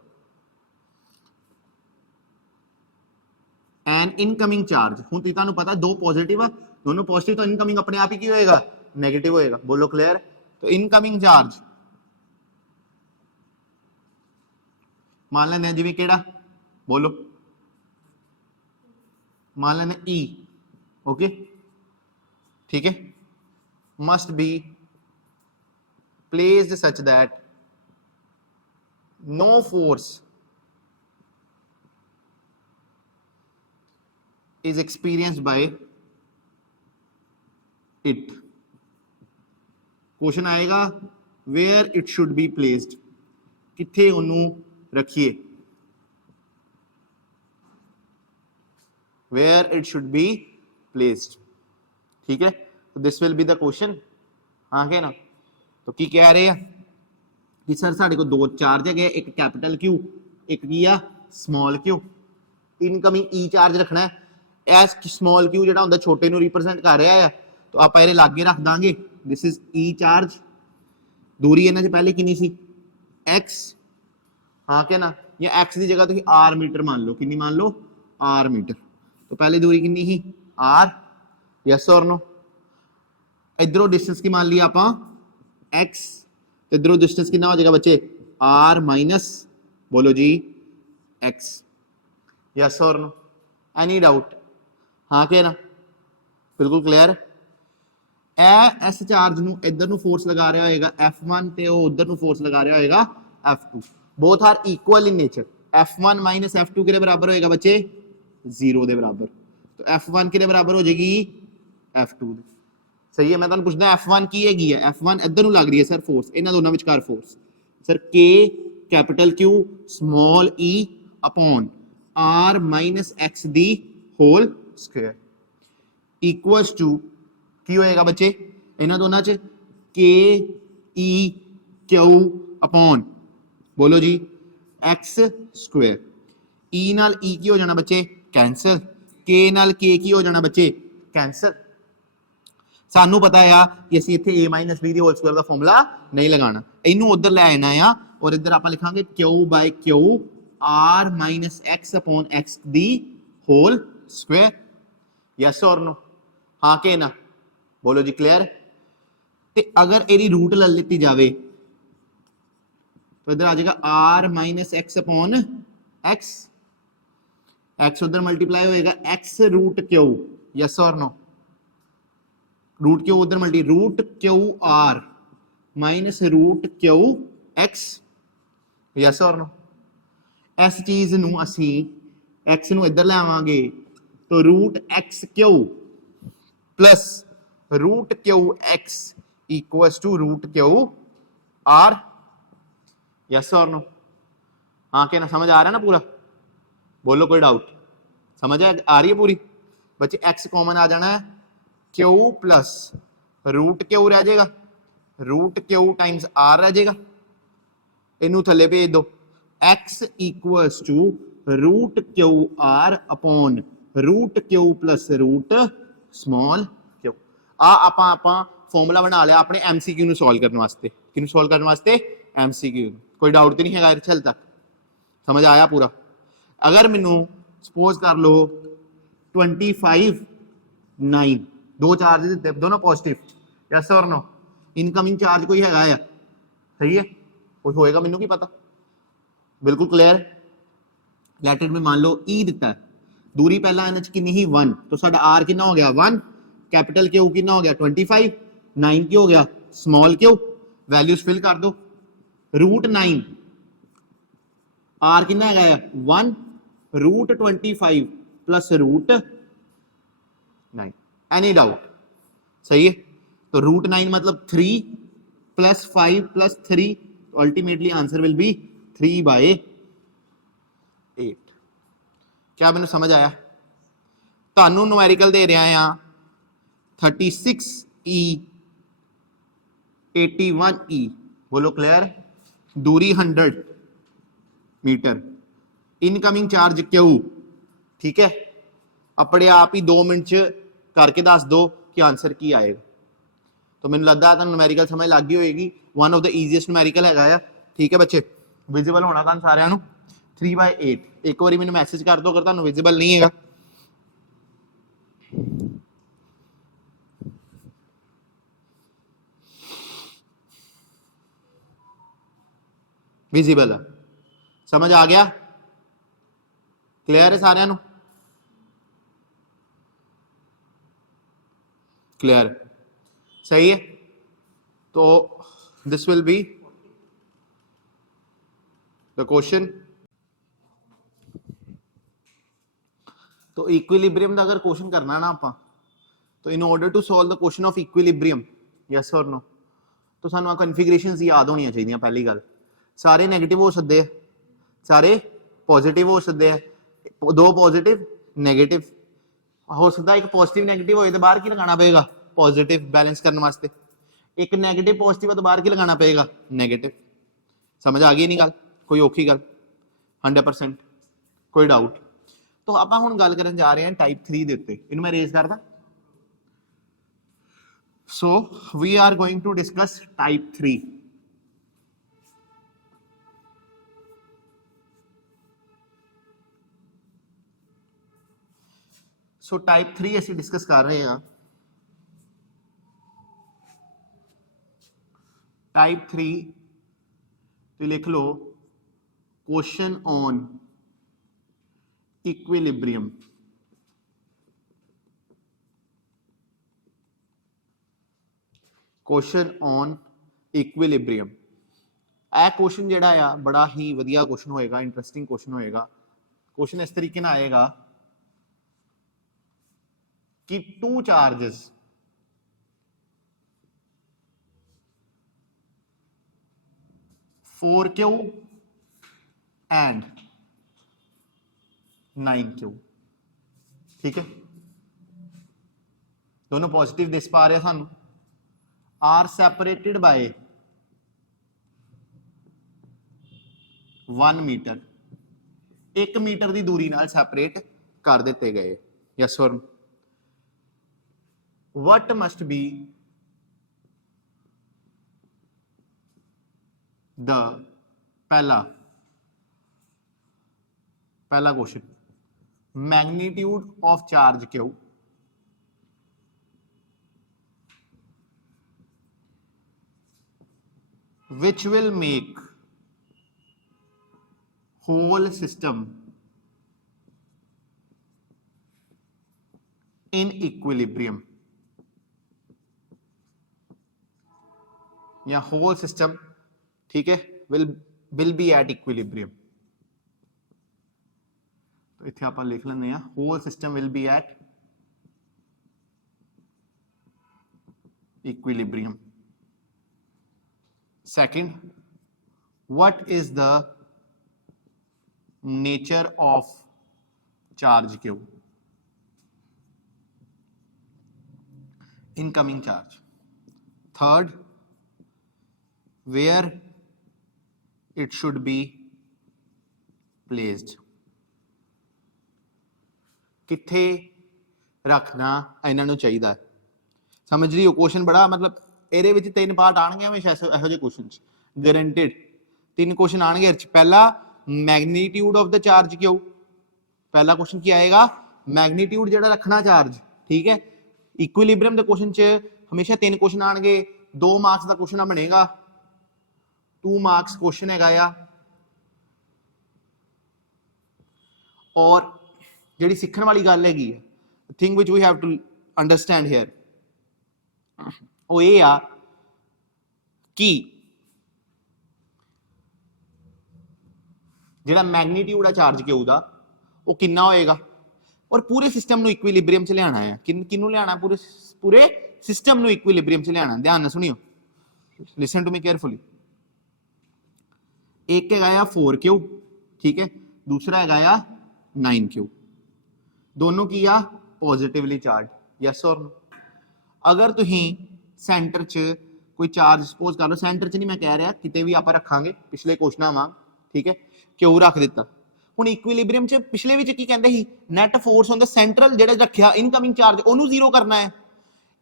एंड इनकमिंग चार्ज, हुण तुहानूं पता 2 पॉजिटिव आ, दोनों पॉजिटिव तो इनकमिंग अपने आप ही की होएगा नेगेटिव होएगा। बोलो क्लियर? तो इनकमिंग चार्ज मान लेने हैं जिवें केड़ा, बोलो, मान लेने E, ओके, ठीक है, must be placed such that no force is experienced by it. Question आएगा where it should be placed, किथे उन्हों रखिए, where it should be placed, ठीक है। तो this will be the question, हाँ के ना। तो की कह रहे हैं कि सर साढ़े को दो चार्ज है, एक कैपिटल क्यू एक की आ स्मॉल क्यू, इनकमिंग ई चार्ज रखना है। एस स्मॉल क्यू जो होंगे छोटे नूं रिप्रजेंट कर रहा है, तो आप ये लागे रख देंगे, दिस इज ई चार्ज, दूरी इन्हां च पहले कितनी सी एक्स, हाँ क्या ना, या एक्स की जगह तुम आर मीटर मान लो, कितनी मान लो आर मीटर, तो पहले दूरी कितनी ही आर, यस और नो। इधरों डिस्टेंस की मान लिया आप एक्स, इधरों डिस्टेंस कितना हो जाएगा बच्चे आर माइनस, बोलो जी एक्स, यस और नो, एनी डाउट, हाँ क्या ना, बिल्कुल क्लियर। एस चार्ज नूं इधर नूं फोर्स लगा रहा होएगा F1 ते वो उधर नूं फोर्स लगा रहा होएगा F2, both are equal in nature. F1 minus F2 के बराबर होएगा बच्चे 0 के बराबर, तो F1 के बराबर हो जाएगी F2। सही है, मैं तुहानूं पूछदा F1 की हैगी है, F1 इधर नूं लग रही है सर फोर्स, इन्हां दोनों विचकार force sir K capital Q small e upon R minus X the whole square equals to की होएगा बच्चे इन्हां दोनों च के ई क्यू अपॉन, बोलो जी एक्स स्क्वायर, ई नाल ई की हो जाना बच्चे कैंसल, के नाल के की हो जाना बच्चे कैंसल। सानू पता है कि असीं इत्थे a माइनस बी दी होल स्क्वायर दा फॉर्मूला नहीं लगाना, इनू उधर ले आना है और इधर आप लिखांगे Q by Q R minus x upon X the whole square, yes और नो, हाँ के ना, बोलो जी क्लियर। ते अगर एरी रूट ले ली जाए तो इधर आ जाएगा R minus x upon x, x उधर मल्टीप्लाई होएगा एक्स रूट क्यू, यस और नो, रूट क्यू उधर multi root Q R minus root Q x, yes और नो। इस चीज नूं असीं एक्स नूं इधर ले आवांगे तो root x Q plus root Q x equals to root Q R, yes और नो, हाँ क्या ना, समझ आ रहा है ना पूरा, बोलो कोई डाउट, समझ आ रही है पूरी बच्चे। एक्स कॉमन आ जाना है, क्यू प्लस रूट क्यू रह जाएगा, रूट क्यू टाइम्स आर रह जाएगा, इनू थले भेज दो, x equals to root Q R upon root Q plus root small Q. आपा फॉर्मूला बना लिया अपने MCQ ਨੂੰ सॉल्व करने वास्ते, किनु सॉल्व करने वास्ते MCQ। कोई डाउट तो नहीं है चल तक, समझ आया पूरा। अगर मैनू सपोज कर लो 25 9 दो चार्ज दिते दोनों पॉजिटिव, यस और नो, इनकमिंग चार्ज कोई है, सही है, कोई होएगा मैनू की पता, बिल्कुल क्लियर। लैटेड में मान लो ई दिता है, दूरी पहला इन्हां च कितनी ही 1, तो साडा आर कितना हो गया 1, कैपिटल क्यू कितना हो गया 25, 9 की हो गया स्मॉल क्यू, वैल्यूज फिल कर दो, रूट 9 आर कितना है 1 root 25 plus root 9, any doubt, सही है। तो रूट 9 मतलब 3 प्लस 5 प्लस 3, तो अल्टीमेटली आंसर विल बी 3/8। क्या मैंने समझ आया? तानू न्यूमेरिकल दे रहा है 36E 81E, बोलो क्लियर, दूरी 100 मीटर, इनकमिंग चार्ज क्यू, ठीक है, अपने आप ही 2 मिनट च करके दस दो कि आंसर की आएगा। तो मैंने लगता है न्यूमेरिकल समझ लग गई होगी, one of the easiest numerical है, ठीक है बच्चे, विजिबल होना तुहानू सारिਆਂ ਨੂੰ 3/8। एक बार मैंने मैसेज कर दो अगर तुहानू विजिबल नहीं है। विजिबल है, समझ आ गया, क्लियर है सारिਆਂ ਨੂੰ। क्लियर, सही है। तो this will be the question. तो इक्विलिब्रियम का अगर क्वेश्चन करना ना आप, तो in order to solve the question of equilibrium, yes और नो, तो सानू कन्फिगरेशंस याद होनी चाहिए। पहली गल, सारे नेगेटिव हो सकते हैं, सारे पॉजिटिव हो सकते हैं, दो पॉजिटिव नेगेटिव हो सकता है, एक पॉजिटिव नेगेटिव हो तो बाहर की लगाना पड़ेगा पॉजिटिव बैलेंस करने वास्ते, एक नेगेटिव पॉजिटिव तो बाहर की लगाना पड़ेगा नेगेटिव। समझ आ गई नहीं गल, कोई औखी गल? 100% कोई डाउट? तो आप हुण गल करन जा रहे हैं टाइप 3 दे उत्ते, इन्हूं मैं रेज करदा। So we are going to discuss type 3। So type 3 ਅਸੀਂ डिस्कस कर रहे हैं। टाइप 3 तो लिख लो question on equilibrium. Question on equilibrium, यह क्वेश्चन जिहड़ा आ बड़ा ही वधिया क्वेश्चन होएगा, इंटरेस्टिंग क्वेश्चन होएगा। क्वेश्चन इस तरीके ना आएगा कि two charges four Q and 9Q, ठीक है, दोनों पॉजिटिव दिस पा रहे हैं सानू, आर सैपरेटेड बाय 1 मीटर, 1 मीटर की दूरी नाल सैपरेट कर दिते गए। यस और व्हाट मस्ट बी द पहला question, magnitude of charge Q which will make whole system in equilibrium, या whole system, ठीक है, will be at equilibrium। तो इत्थे आप लिख लेंगे हैं whole system will be at equilibrium। Second, what is the nature of charge Q, incoming charge। Third, where it should be placed, किथे रखना इन्हों चाहिए। समझ रही हो क्वेश्चन बड़ा, मतलब ਇਹਦੇ ਵਿੱਚ 3 ਪਾਰਟ ਆਣਗੇ ਹਮੇਸ਼ਾ ਇਹੋ ਜਿਹੇ ਕੁਐਸਚਨ ਚ, ਗਾਰੰਟੀਡ 3 ਕੁਐਸਚਨ ਆਣਗੇ। ਪਹਿਲਾ ਮੈਗਨੀਟਿਊਡ ਆਫ ਦ ਚਾਰਜ ਕਿਉ, ਪਹਿਲਾ ਕੁਐਸਚਨ ਕੀ ਆਏਗਾ, ਮੈਗਨੀਟਿਊਡ ਜਿਹੜਾ ਰੱਖਣਾ ਚਾਰਜ, ਠੀਕ ਹੈ। ਇਕੁਇਲਿਬ੍ਰੀਅਮ ਦੇ ਕੁਐਸਚਨ ਚ ਹਮੇਸ਼ਾ 3 ਕੁਐਸਚਨ ਆਣਗੇ, 2 ਮਾਰਕਸ ਦਾ ਕੁਐਸਚਨ ਬਣੇਗਾ, 2 ਮਾਰਕਸ ਕੁਐਸਚਨ ਹੈਗਾ ਆ। ਔਰ ਜਿਹੜੀ ਸਿੱਖਣ ਵਾਲੀ ਗੱਲ ਹੈਗੀ ਹੈ, thing which we have to understand here, ਉਹ ਇਹ ਆ ਕਿ ਜਿਹੜਾ ਮੈਗਨੀਟਿਊਡ ਆ ਚਾਰਜ ਕਿਉ ਦਾ ਉਹ ਕਿੰਨਾ ਹੋਏਗਾ, ਔਰ ਪੂਰੇ ਸਿਸਟਮ ਨੂੰ ਇਕੁਇਲਿਬ੍ਰੀਅਮ ਚ ਲਿਆਣਾ ਹੈ। ਕਿਹਨੂੰ ਲਿਆਣਾ, ਪੂਰੇ ਸਿਸਟਮ ਨੂੰ ਇਕੁਇਲਿਬ੍ਰੀਅਮ ਚ ਲਿਆਣਾ। ਧਿਆਨ ਨਾਲ ਸੁਣਿਓ, ਲਿਸਨ ਟੂ ਮੀ ਕੇਅਰਫੁਲੀ। ਇੱਕ ਹੈਗਾ ਆ 4Q, ਠੀਕ ਹੈ, ਦੂਸਰਾ ਹੈਗਾ ਆ 9Q, ਦੋਨੋਂ ਕੀ ਆ ਪੋਜ਼ਿਟਿਵਲੀ ਚਾਰਜ। ਯੈਸ ਔਰ नो। अगर तुसीं सेंटर च कोई चार्ज सपोज कर लो, सेंटर च नहीं मैं कह रहा, किते भी आप रखांगे, पिछले क्वेश्चन वांग, ठीक है, क्यों रख दिता। हुण इक्विलिब्रियम च पिछले विच की कहंदे सी, net force on the central जेड़ा रखिया इनकमिंग चार्ज ओनू जीरो करना है।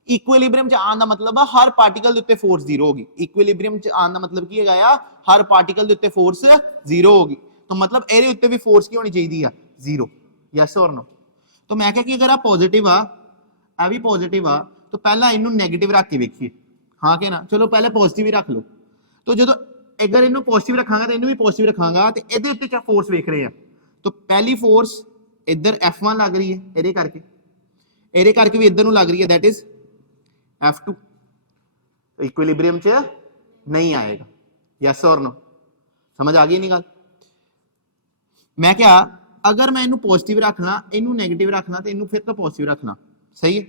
इक्विलिब्रियम च आने का मतलब है हर पार्टिकल दे उत्ते फोर्स जीरो होगी। इक्विलिब्रियम च आने का मतलब की है हर पार्टिकल दे उत्ते फोर्स जीरो होगी, तो मतलब ਇਹਦੇ ਉੱਤੇ भी फोर्स की होनी चाहिए है जीरो। यस और नो। तो मैं क्या कि अगर आ पॉजिटिव आ, आ भी पॉजिटिव आ, तो पहला इनू नेगेटिव रख के देखिए, हाँ कि ना, चलो पहले पॉजिटिव ही रख लो। तो जो अगर इनू पॉजिटिव रखांगा तो इनू भी पॉजिटिव रखांगा, तो इहदे उत्ते क्या फोर्स देख रहे हैं, तो पहली फोर्स इधर F1 लग रही है, ਇਹਦੇ ਕਰਕੇ भी इधर नूं लग रही है, दैट इज F2 इक्विलिब्रियम च नहीं आएगा। यस और नो, समझ आ गई नहीं गल? मैं क्या अगर मैं इनू पॉजिटिव रखना, इनू नेगेटिव रखना तो इनू फिर तो पॉजिटिव रखना, सही है।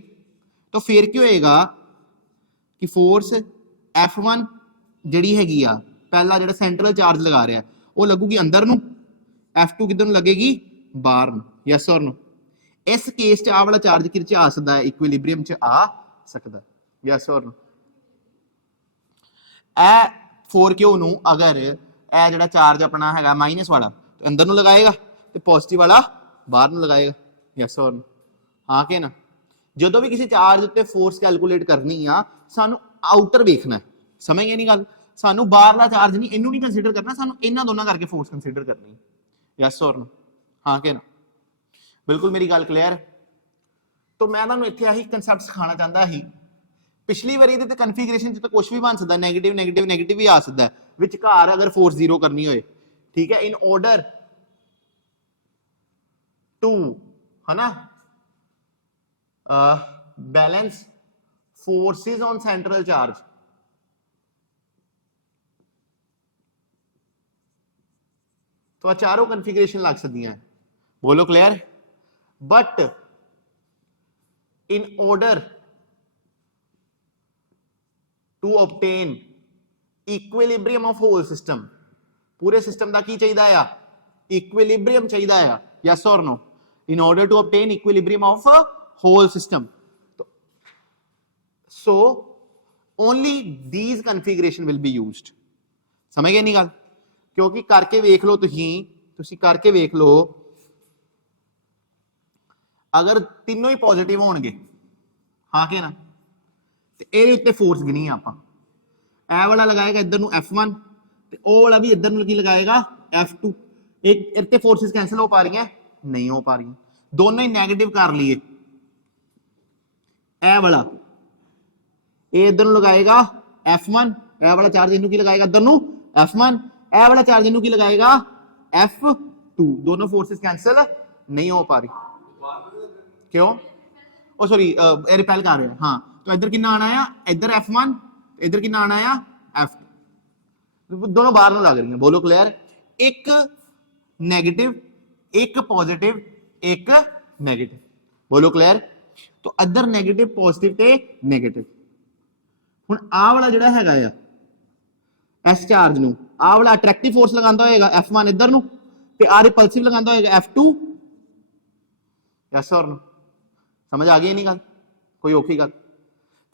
तो फिर क्या होएगा कि फोर्स F1 जिहड़ी हैगी आ पहला जिहड़ा सेंट्रल चार्ज लगा रहा है वो लगूगी अंदर नू, F2 किधर नू लगेगी बाहर नू। यस और नो, इस केस च आ वाला चार्ज किधर च आ सकदा है, इक्विलिब्रियम च आ सकदा है। यस और नो, ए 4Q नू अगर ए जिहड़ा चार्ज अपना हैगा माइनस वाला तो अंदर नू लगाएगा तो पॉजिटिव वाला बाहर नू लगाएगा। यस और नो, हाँ के ना। जो भी किसी चार्ज उत्ते फोर्स कैलकुलेट करनी आ सानू आउटर देखना है, समझ गए नहीं गल? सानू बाहरला चार्ज नहीं, इनू नहीं कंसीडर करना, सानू इन्हां दोनों करके फोर्स कंसीडर करनी है। यस और नो, हाँ के ना। बिल्कुल मेरी गल क्लियर। तो मैं तुहानू इत्थे आही कंसैप्ट सिखाना चाहता ही। पिछली बारी ते कन्फिगरेशन च तो कुछ भी बन सकता, नेगेटिव नेगेटिव नेगेटिव भी आ सकता है, विचकार अगर फोर्स जीरो करनी होए, ठीक है। इन ऑर्डर टू है ना balance forces on central charge, तो चारों कन्फिगरेशन लग सकती हैं। बोलो clear? But in order to obtain equilibrium of whole system, पूरे सिस्टम का की चाहिए, इक्विलिब्रियम चाहिए। यस और no, in order to obtain equilibrium of whole system, so only these configuration will be used. समझ गए नहीं गल? क्योंकि करके वेख लो, तुसी करके वेख लो, अगर तीनों ही पॉजिटिव होणगे, हाँ के ना, तो ये उत्ते फोर्स गिनी आपां, ए वाला लगाएगा इधर नू F1 ते ओ वाला भी इधर नू की लगाएगा F2। एक इत्ते फोर्सेस कैंसिल हो पा रही हैं? नहीं हो पा रही, दोनों ही नेगेटिव कर लिए। ए वाला ए इधर नू लगाएगा F1, ए वाला चार्ज इनू की लगाएगा इधर नू F1, ए वाला चार्ज इनू की लगाएगा F2। दोनों फोर्सेस कैंसिल नहीं हो पा रही, क्यों? ओ सॉरी, रिपेल कर रहे हैं। हाँ, तो इधर कितना आना है, इधर F1, इधर कितना आना है F2, दोनों बाहर में लग रही हैं। बोलो क्लियर? एक नेगेटिव, एक पॉजिटिव, एक नेगेटिव। बोलो क्लियर? तो इधर नेगेटिव पॉजिटिव ते नेगेटिव। हुण आ वाला जिहड़ा हैगा आ एस चार्ज नू आ वाला अट्रैक्टिव फोर्स लगांदा होएगा F1 इधर नू, ते आ रिपल्सिव लगांदा होएगा F2। यस और नो, समझ आ गई नहीं गल? कोई औखी गल?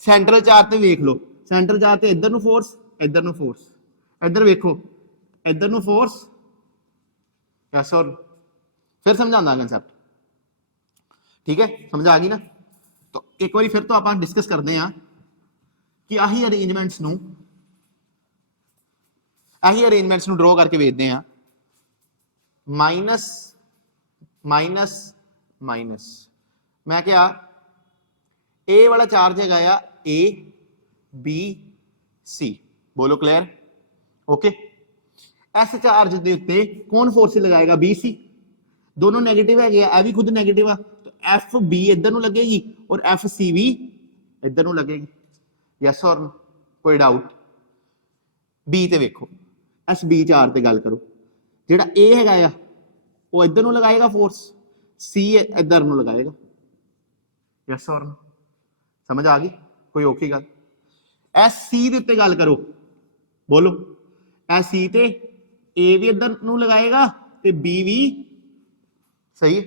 सेंट्रल चार्ज ते वेख लो, सेंट्रल चार्ज ते इधर नू फोर्स, इधर नू फोर्स, इधर वेखो इधर नू फोर्स। यस और फिर समझाना कंसेप्ट, ठीक है? समझ आ गई ना? तो एक बार फिर तो आप डिस्कस करते हैं कि आही अरेंजमेंट्स नू ड्रॉ करके वेखते हैं। माइनस माइनस माइनस, मैं क्या ए वाला चार्ज है ए बी सी। बोलो क्लियर? ओके। एस चार्ज के उत्ते कौन फोर्स लगाएगा? B C. दोनों नेगेटिव है, भी खुद नेगेटिव है, तो एफ बी इधर नू लगेगी और एफ सी भी इधर नू लगेगी। यस और नो, कोई डाउट? बी ते वेखो, एस बी चार्ज ते गल करो, जेड़ा ए है वो इधर नू लगाएगा फोर्स, सी इधर नू लगाएगा। यस और नो, समझ आ गई? कोई औखी गल? एस सी दे उत्ते गल करो, बोलो एस सी ते ए भी इधर नू लगाएगा ते बी भी, सही है?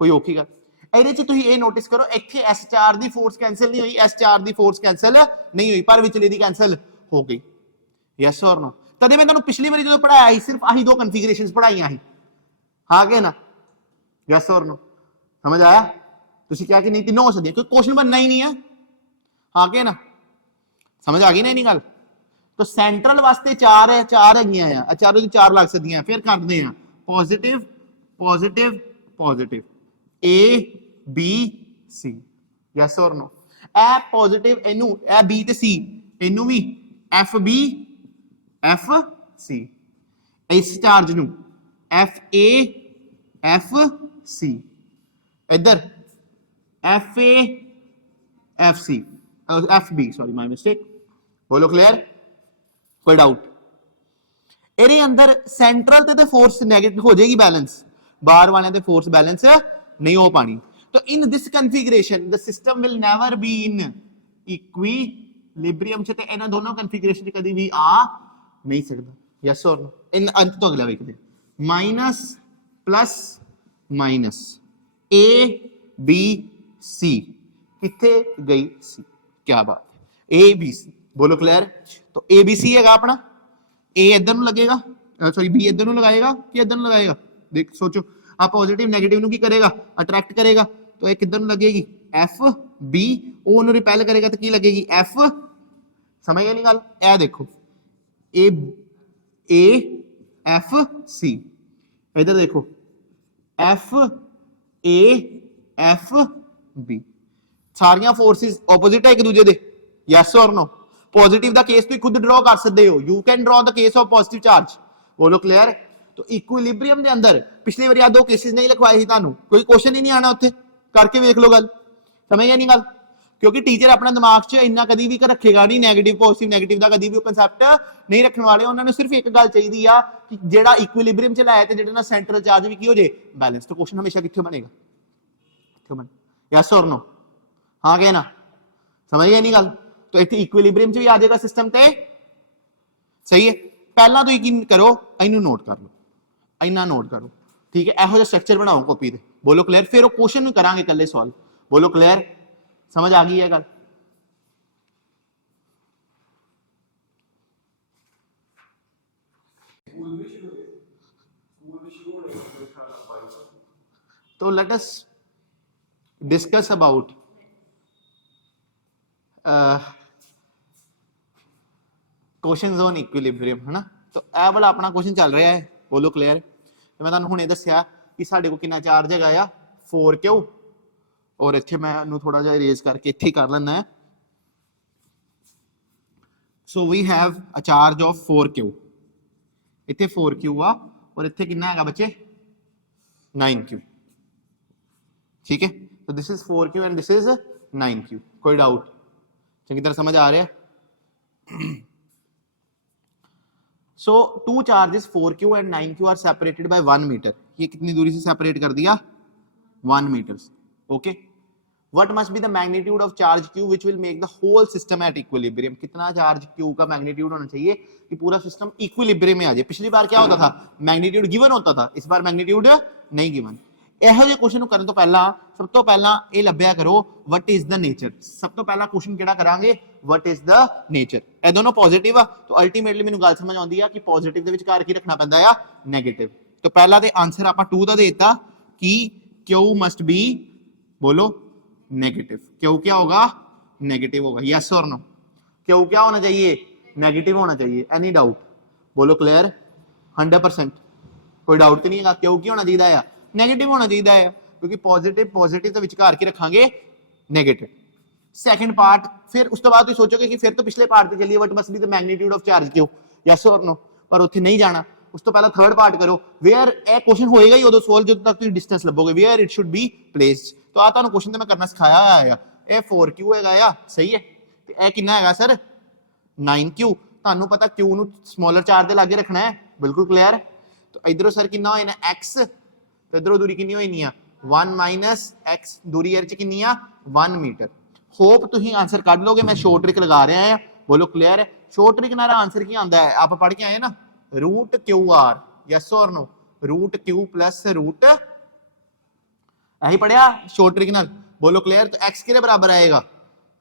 कोई औखी गल? ਇਹਦੇ ਚ ਤੁਸੀਂ ਇਹ ਨੋਟਿਸ ਕਰੋ, ਇੱਥੇ ਐਸ ਚਾਰ ਦੀ ਫੋਰਸ ਕੈਂਸਲ ਨਹੀਂ ਹੋਈ, ਐਸ ਚਾਰ ਦੀ ਫੋਰਸ ਕੈਂਸਲ ਨਹੀਂ ਹੋਈ, ਪਰ ਵਿਚਲੇ ਦੀ ਕੈਂਸਲ ਹੋ ਗਈ। ਯੈਸ ਔਰ ਨੋ? ਤਦੇ ਮੈਂ ਤੁਹਾਨੂੰ ਪਿਛਲੀ ਵਾਰੀ ਜਦੋਂ ਪੜਾਇਆ ਸੀ ਸਿਰਫ ਆਹੀ ਦੋ ਕਨਫੀਗਰੇਸ਼ਨਸ ਪੜਾਈਆਂ ਸੀ, ਹਾਂ ਕਿ ਨਾ? ਯੈਸ ਔਰ ਨੋ? ਸਮਝ ਆਇਆ? ਤੁਸੀਂ ਕਿਹਾ ਕਿ ਨਹੀਂ ਤਿੰਨੋਂ ਹੋ ਸਕਦੀਆਂ, ਕੋਈ ਕੁਐਸਚਨ ਬਣਨਾ ਹੀ ਨਹੀਂ ਹੈ, ਹਾਂ ਕਿ ਨਾ? ਸਮਝ ਆ ਗਈ ਨਾ ਇਹਨੀ ਗੱਲ? तो सेंट्रल वास्ते चार है, चार है, चारों की चार लग सकती हैं। फिर करते हैं positive positive positive, A B C. Yes और नो? ए पॉजिटिव इनू ए बी ते सी, इनू भी एफ बी एफ सी। इस चार्ज नू एफ ए एफ सी, इधर F A F C, FB sorry my mistake. बोलो क्लियर, कोई डाउट? ਇਹਦੇ ਅੰਦਰ ਸੈਂਟਰਲ ਤੇ ਫੋਰਸ ਨੈਗੇਟਿਵ ਹੋ ਜਾਏਗੀ बैलेंस, ਬਾਹਰ ਵਾਲਿਆਂ ਤੇ ਫੋਰਸ बैलेंस नहीं हो पानी। तो in this configuration the system will never be in equilibrium च, ते इन्हां दोनों कन्फिगरेशन च कभी भी आ नहीं सकता। यस और नो? इन अंत तो अगला देखते minus plus minus A B C, किथे गई सी? क्या बात है, ए बी सी। बोलो क्लियर? तो ए बी सी है अपना, ए इधर नु लगेगा, सॉरी बी इधर नु लगाएगा कि इधर नु लगाएगा? देख सोचो, आ पॉजिटिव नेगेटिव नु की करेगा? अट्रैक्ट करेगा, तो ये किधर नु लगेगी? एफ बी, ओ नु रिपेल करेगा तो की लगेगी? एफ। समझ गए नहीं गल? ए देखो ए ए एफ सी, इधर देखो एफ ए एफ बी, सारियां फोर्सेस ऑपोजिट है एक दूसरे दे। यस और नो? पॉजिटिव दा केस तुम खुद ड्रॉ कर सकते हो, you can draw the case of positive charge. बोलो क्लियर? तो इक्विलिब्रियम के अंदर पिछली बार दो केसेस नहीं लिखवाए थे, तुहानू कोई क्वेश्चन ही नहीं आना उत्थे, करके देख लो गल। समझ गए नहीं गल? क्योंकि टीचर अपना दिमाग च इन्ना कभी भी रखेगा नहीं, नेगेटिव पॉजिटिव नेगेटिव का कभी भी कंसैप्ट नहीं रखने वाले। उन्होंने सिर्फ एक गल चाहिए आ कि जेड़ा इक्विलिब्रियम च लाया ते जेड़ा ना सेंट्रल चार्ज भी की हो जाए बैलेंस। तो क्वेश्चन हमेशा कित्थे बनेगा? कित्थे बने? यस और नो? हाँ क्या ना? समझ गए नहीं गल? तो इत्थे इक्विलिब्रियम च भी आ जाएगा सिस्टम ते। सही है? पहला तो यकीन करो, इनू नोट कर लो, इन्ना नोट करो, ठीक है? एहो जिहा स्ट्रक्चर बनाओ कॉपी ते। बोलो क्लियर? फिर वो क्वेश्चन भी करांगे कल्ले सॉल्व। बोलो क्लियर? समझ आ गई है गल? तो let us discuss about questions on equilibrium, है ना? तो यह वाला अपना क्वेश्चन चल रहा है। बोलो क्लियर? तो मैं तुहानू हुणे दस्सिया कि साडे को कितना चार्ज है 4Q, और इत्थे मैं थोड़ा जिहा इरेज करके इत्थे कर लेना है। So we have a charge of 4Q, इत्थे 4Q आ, और इत्थे कितना है बच्चे? 9Q। ठीक है? तो this is 4Q and this is 9Q। कोई डाउट? चंगी तरह समझ आ रहा है? So two charges 4Q and 9Q are separated by 1 metre. ये कितनी दूरी से सेपरेट कर दिया? 1 metre. Okay, what must be the magnitude of charge Q which will make the whole system at equilibrium? कितना चार्ज Q का magnitude होना चाहिए कि पूरा सिस्टम इक्विलिब्रियम में आ जाए? पिछली बार क्या होता था? मैग्नीट्यूड गिवन होता था, इस बार मैग्नीट्यूड नहीं गिवन। ਇਹੋ ਜਿਹੇ क्वेश्चन करने तो पहला सब तो पहला ये लभ्या करो व्हाट इज द नेचर। सब तो पहला क्वेश्चन केड़ा करांगे? What is the nature. ये दोनों पॉजिटिव आ, तो अल्टीमेटली मेनू गल समझ आउंदी आ कि पॉजिटिव दे विच कार की रखना पैंदा आ? नेगेटिव। तो पहला ते आंसर आपां 2 दा देता कि Q मस्ट बी, बोलो नेगेटिव। Q क्या होगा? नेगेटिव होगा। यस और नो? Q क्या होना चाहिए? नेगेटिव होना चाहिए। Any doubt? बोलो क्लियर? 100%? कोई डाउट तो नहीं है? Q क्या होना चाहिए? नेगेटिव होना चाहिए है, क्योंकि पॉजिटिव पॉजिटिव तो विचकार के रखांगे नेगेटिव। सेकंड पार्ट, फिर उस तो बाद तुम सोचोगे कि फिर तो पिछले पार्ट पे चलिए, what must be the magnitude of charge Q। Yes और नो? पर उत्थे नहीं जाना, उस तो पहला थर्ड पार्ट करो, वेयर ए क्वेश्चन होएगा ही उदो सोल्व जब तक तुम डिस्टेंस लभोगे, where it should be placed. तो आ तुहानू क्वेश्चन तो मैं करना सिखाया है, ए 4Q हैगा, सही है? ते ए कितना हैगा सर? 9Q। तुहानू पता Q नू स्मॉलर चार्ज दे लागे रखना है, बिल्कुल क्लियर? तो इधरों सर कितना होए ना x, तो इधरों दूरी कितनी होई नहीं है? 1 माइनस x, दूरी एयर च कितनी है? 1 मीटर। होप तुम आंसर कढ लोगे, मैं शॉर्ट ट्रिक लगा रहा है। बोलो क्लियर है? शॉर्ट ट्रिक नाल आंसर की आंदा है? आप पढ़ के आए ना, रूट QR। यस और no? Root Q plus root, यही पढ़िया शॉर्ट ट्रिक नाल। बोलो क्लियर? तो x के बराबर आएगा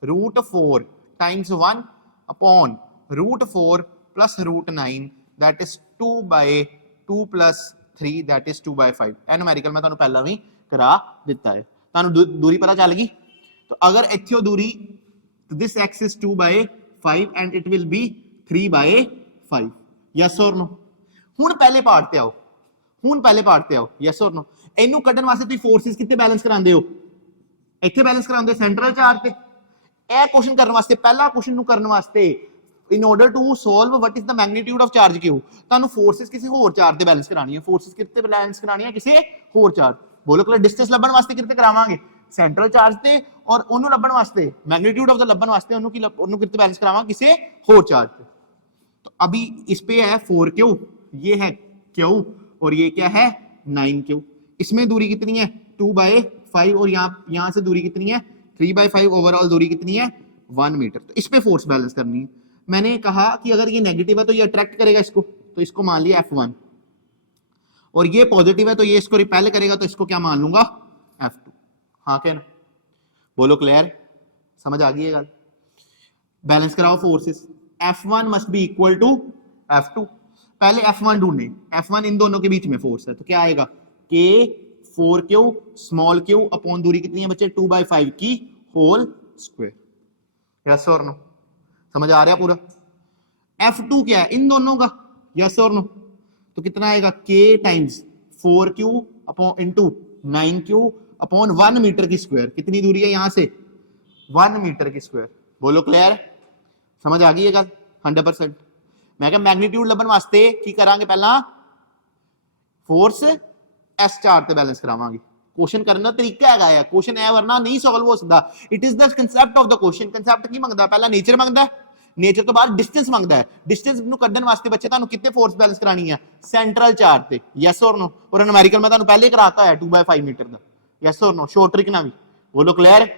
root 4 times 1 upon root 4 plus root 9, that is 2/2 plus 3, that is 2/5। A numerical मैं तुहानू पहला भी करा दिता है। तुहानू दूरी पता चल गई? तो अगर इत्थे दूरी, this x is 2/5 and it will be 3/5। Yes और नो? हुण पहले पार्ट ते आओ, हुण पहले पार्ट ते आओ। यस और नो? इनू कढण वास्ते तुसीं फोर्सेस कित्थे बैलेंस करांदे हो? इत्थे बैलेंस करांदे सेंट्रल चार्ज ते। ए क्वेश्चन करने वास्ते, पहला क्वेश्चन नू करने वास्ते, in order to solve what is the magnitude of charge Q, तानू फोर्सेस किसी होर चार्ज ते बैलेंस करानी है। फोर्सेस कित्ते बैलेंस करानी है? किसी होर चार्ज। बोलो क्लियर? डिस्टेंस लभण वास्ते कित्ते करावांगे? सेंट्रल चार्ज ते, ਔਰ ਉਹਨੂੰ ਲੱਭਣ ਵਾਸਤੇ मैग्नीट्यूड ऑफ द ਲੱਭਣ ਵਾਸਤੇ ਉਹਨੂੰ ਕਿਤੇ बैलेंस करावा किसी होर चार्ज पे। तो अभी इस पे है 4Q, ये है Q और ये क्या है 9Q। इसमें दूरी कितनी है 2/5 और यहां से दूरी कितनी है 3/5, ओवरऑल दूरी कितनी है 1 मीटर। तो इस पे फोर्स बैलेंस करनी है। मैंने कहा कि अगर ये नेगेटिव है तो ये अट्रैक्ट करेगा इसको, तो इसको मान लिया F1, और ये पॉजिटिव है तो ये इसको रिपेल करेगा, तो इसको क्या मान लूंगा F2। हाँ क्या ना, बोलो क्लियर, समझ आ गई है गल। बैलेंस कराओ forces, F1 must be equal to F2। पहले F1 ढूंढने, F1 इन दोनों के बीच में फोर्स है, तो क्या आएगा K 4Q small q upon दूरी कितनी है बच्चे 2/5 की होल स्क्वायर। यस और नो, समझ आ रहा पूरा। F2 क्या है इन दोनों का, यस और नो, तो कितना आएगा K times 4Q upon into 9Q upon 1 metre की स्क्वायर। कितनी दूरी है यहां से 1 मीटर की स्क्वायर। बोलो क्लियर, समझ आ गई है गल 100%। मैं क्या मैग्नीट्यूड ਲੱਭਣ ਵਾਸਤੇ ਕੀ ਕਰਾਂਗੇ, ਪਹਿਲਾਂ फोर्स एस चार्ट ਤੇ बैलेंस करावांगे। क्वेश्चन करने का तरीका हैगा है, क्वेश्चन है वरना नहीं सॉल्व हो सकता। It is the concept of the question. Concept की मंगदा, पहला नेचर मंगदा है, नेचर तो बाद डिस्टेंस मंगदा है। डिस्टेंस ਨੂੰ ਕੱਢਣ ਵਾਸਤੇ ਬੱਚੇ ਤੁਹਾਨੂੰ ਕਿੱਥੇ फोर्स बैलेंस करानी है सेंट्रल चार्ट ਤੇ, यस और नो। और न्यूमेरिकल मैं ਤੁਹਾਨੂੰ पहले कराता है 2/5 मीटर ਦਾ, यस और नो, शॉर्ट ट्रिक ना भी। बोलो क्लियर।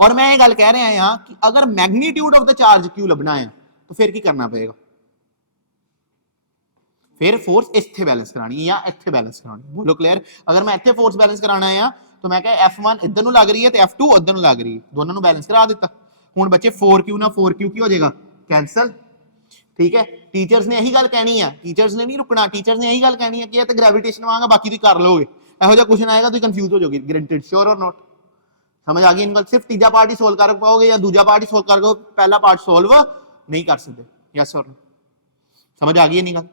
और मैं ये गल कह रहा हां कि अगर magnitude of the charge Q ਲੱਭਣਾ है तो फिर की करना पड़ेगा, फिर फोर्स इत्थे बैलेंस करानी या इत्थे बैलेंस करानी। बोलो क्लियर। अगर मैं इत्थे फोर्स बैलेंस कराना है तो मैं कह F1 इधर लग रही है तो F2 उधर लग रही है, दोनों बैलेंस करा दिता। हुण बच्चे 4Q ना 4Q की हो जाएगा कैंसल, ठीक है। टीचर्स ने यही गल कहनी है, टीचर्स ने नहीं रुकना, टीचर्स ने यही गल कहनी है कि ये तो ग्रेविटेशन वांगा बाकी तुम कर लोगे। ਇਹੋ ਜਿਹਾ क्वेश्चन आएगा तो कंफ्यूज हो जाओगे, गारंटेड, श्योर और नॉट। समझ आ गई इनको, सिर्फ तीजा पार्ट ही सोल्व कर पाओगे या दूसरा पार्ट ही सोल्व कर पाओगे, पहला पार्ट सोल्व नहीं कर सकते, यस और नो। समझ आ गई है नहीं गल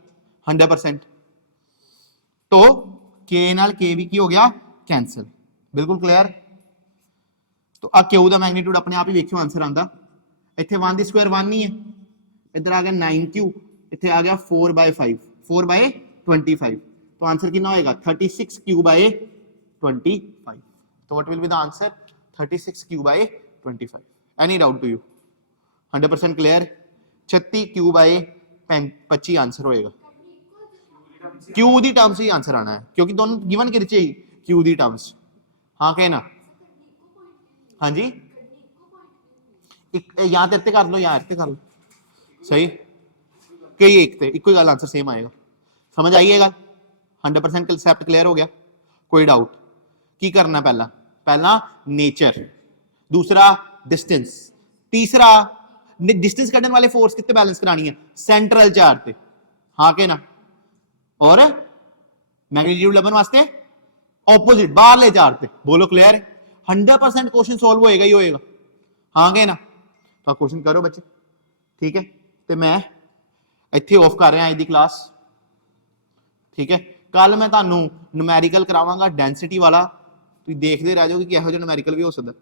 100%। तो K नाल K भी की हो गया कैंसल, बिल्कुल क्लियर। तो आ Q दा मैग्नीट्यूड अपने आप ही देखियो आंसर आंदा। इत्थे 1 दी स्क्वायर 1 नहीं है, इधर आ गया 9Q, इत्थे आ गया 4/5, 4/25, तो आंसर कितना होएगा 36Q/25। तो what will be the answer 36Q/25। Any doubt to you, 100% clear. 36Q/25 answer होएगा। Q दी टर्म्स ही आंसर आना है क्योंकि दोनों गिवन किरचे ही Q दी टर्म्स। हाँ कहना, हाँ जी, या तो इत्ते कर लो या इत्ते कर लो, सही, कई एक थे इको गल आंसर सेम आएगा। समझ आइएगा 100% कंसेप्ट क्लियर हो गया, कोई डाउट। की करना, पहला नेचर, दूसरा डिस्टेंस, तीसरा डिस्टेंस कढ़ने वाले फोर्स कितने बैलेंस करानी है सेंट्रल चार्ज पे, हाँ के ना, और मैग्नीट्यूड लभन वास्ते ऑपोजिट बाहरले चार्ज पे। बोलो क्लियर। 100% क्वेश्चन सॉल्व होएगा ही होएगा, हाँ के ना। तो क्वेश्चन करो बच्चे, ठीक है। तो मैं इत्थे ऑफ कर रहा अज दी क्लास, ठीक है। कल मैं तुहानू न्यूमेरिकल करावांगा डेंसिटी वाला, तुसीं देखदे रह जाओगे कि इहो जिहा न्यूमेरिकल भी हो सकदा।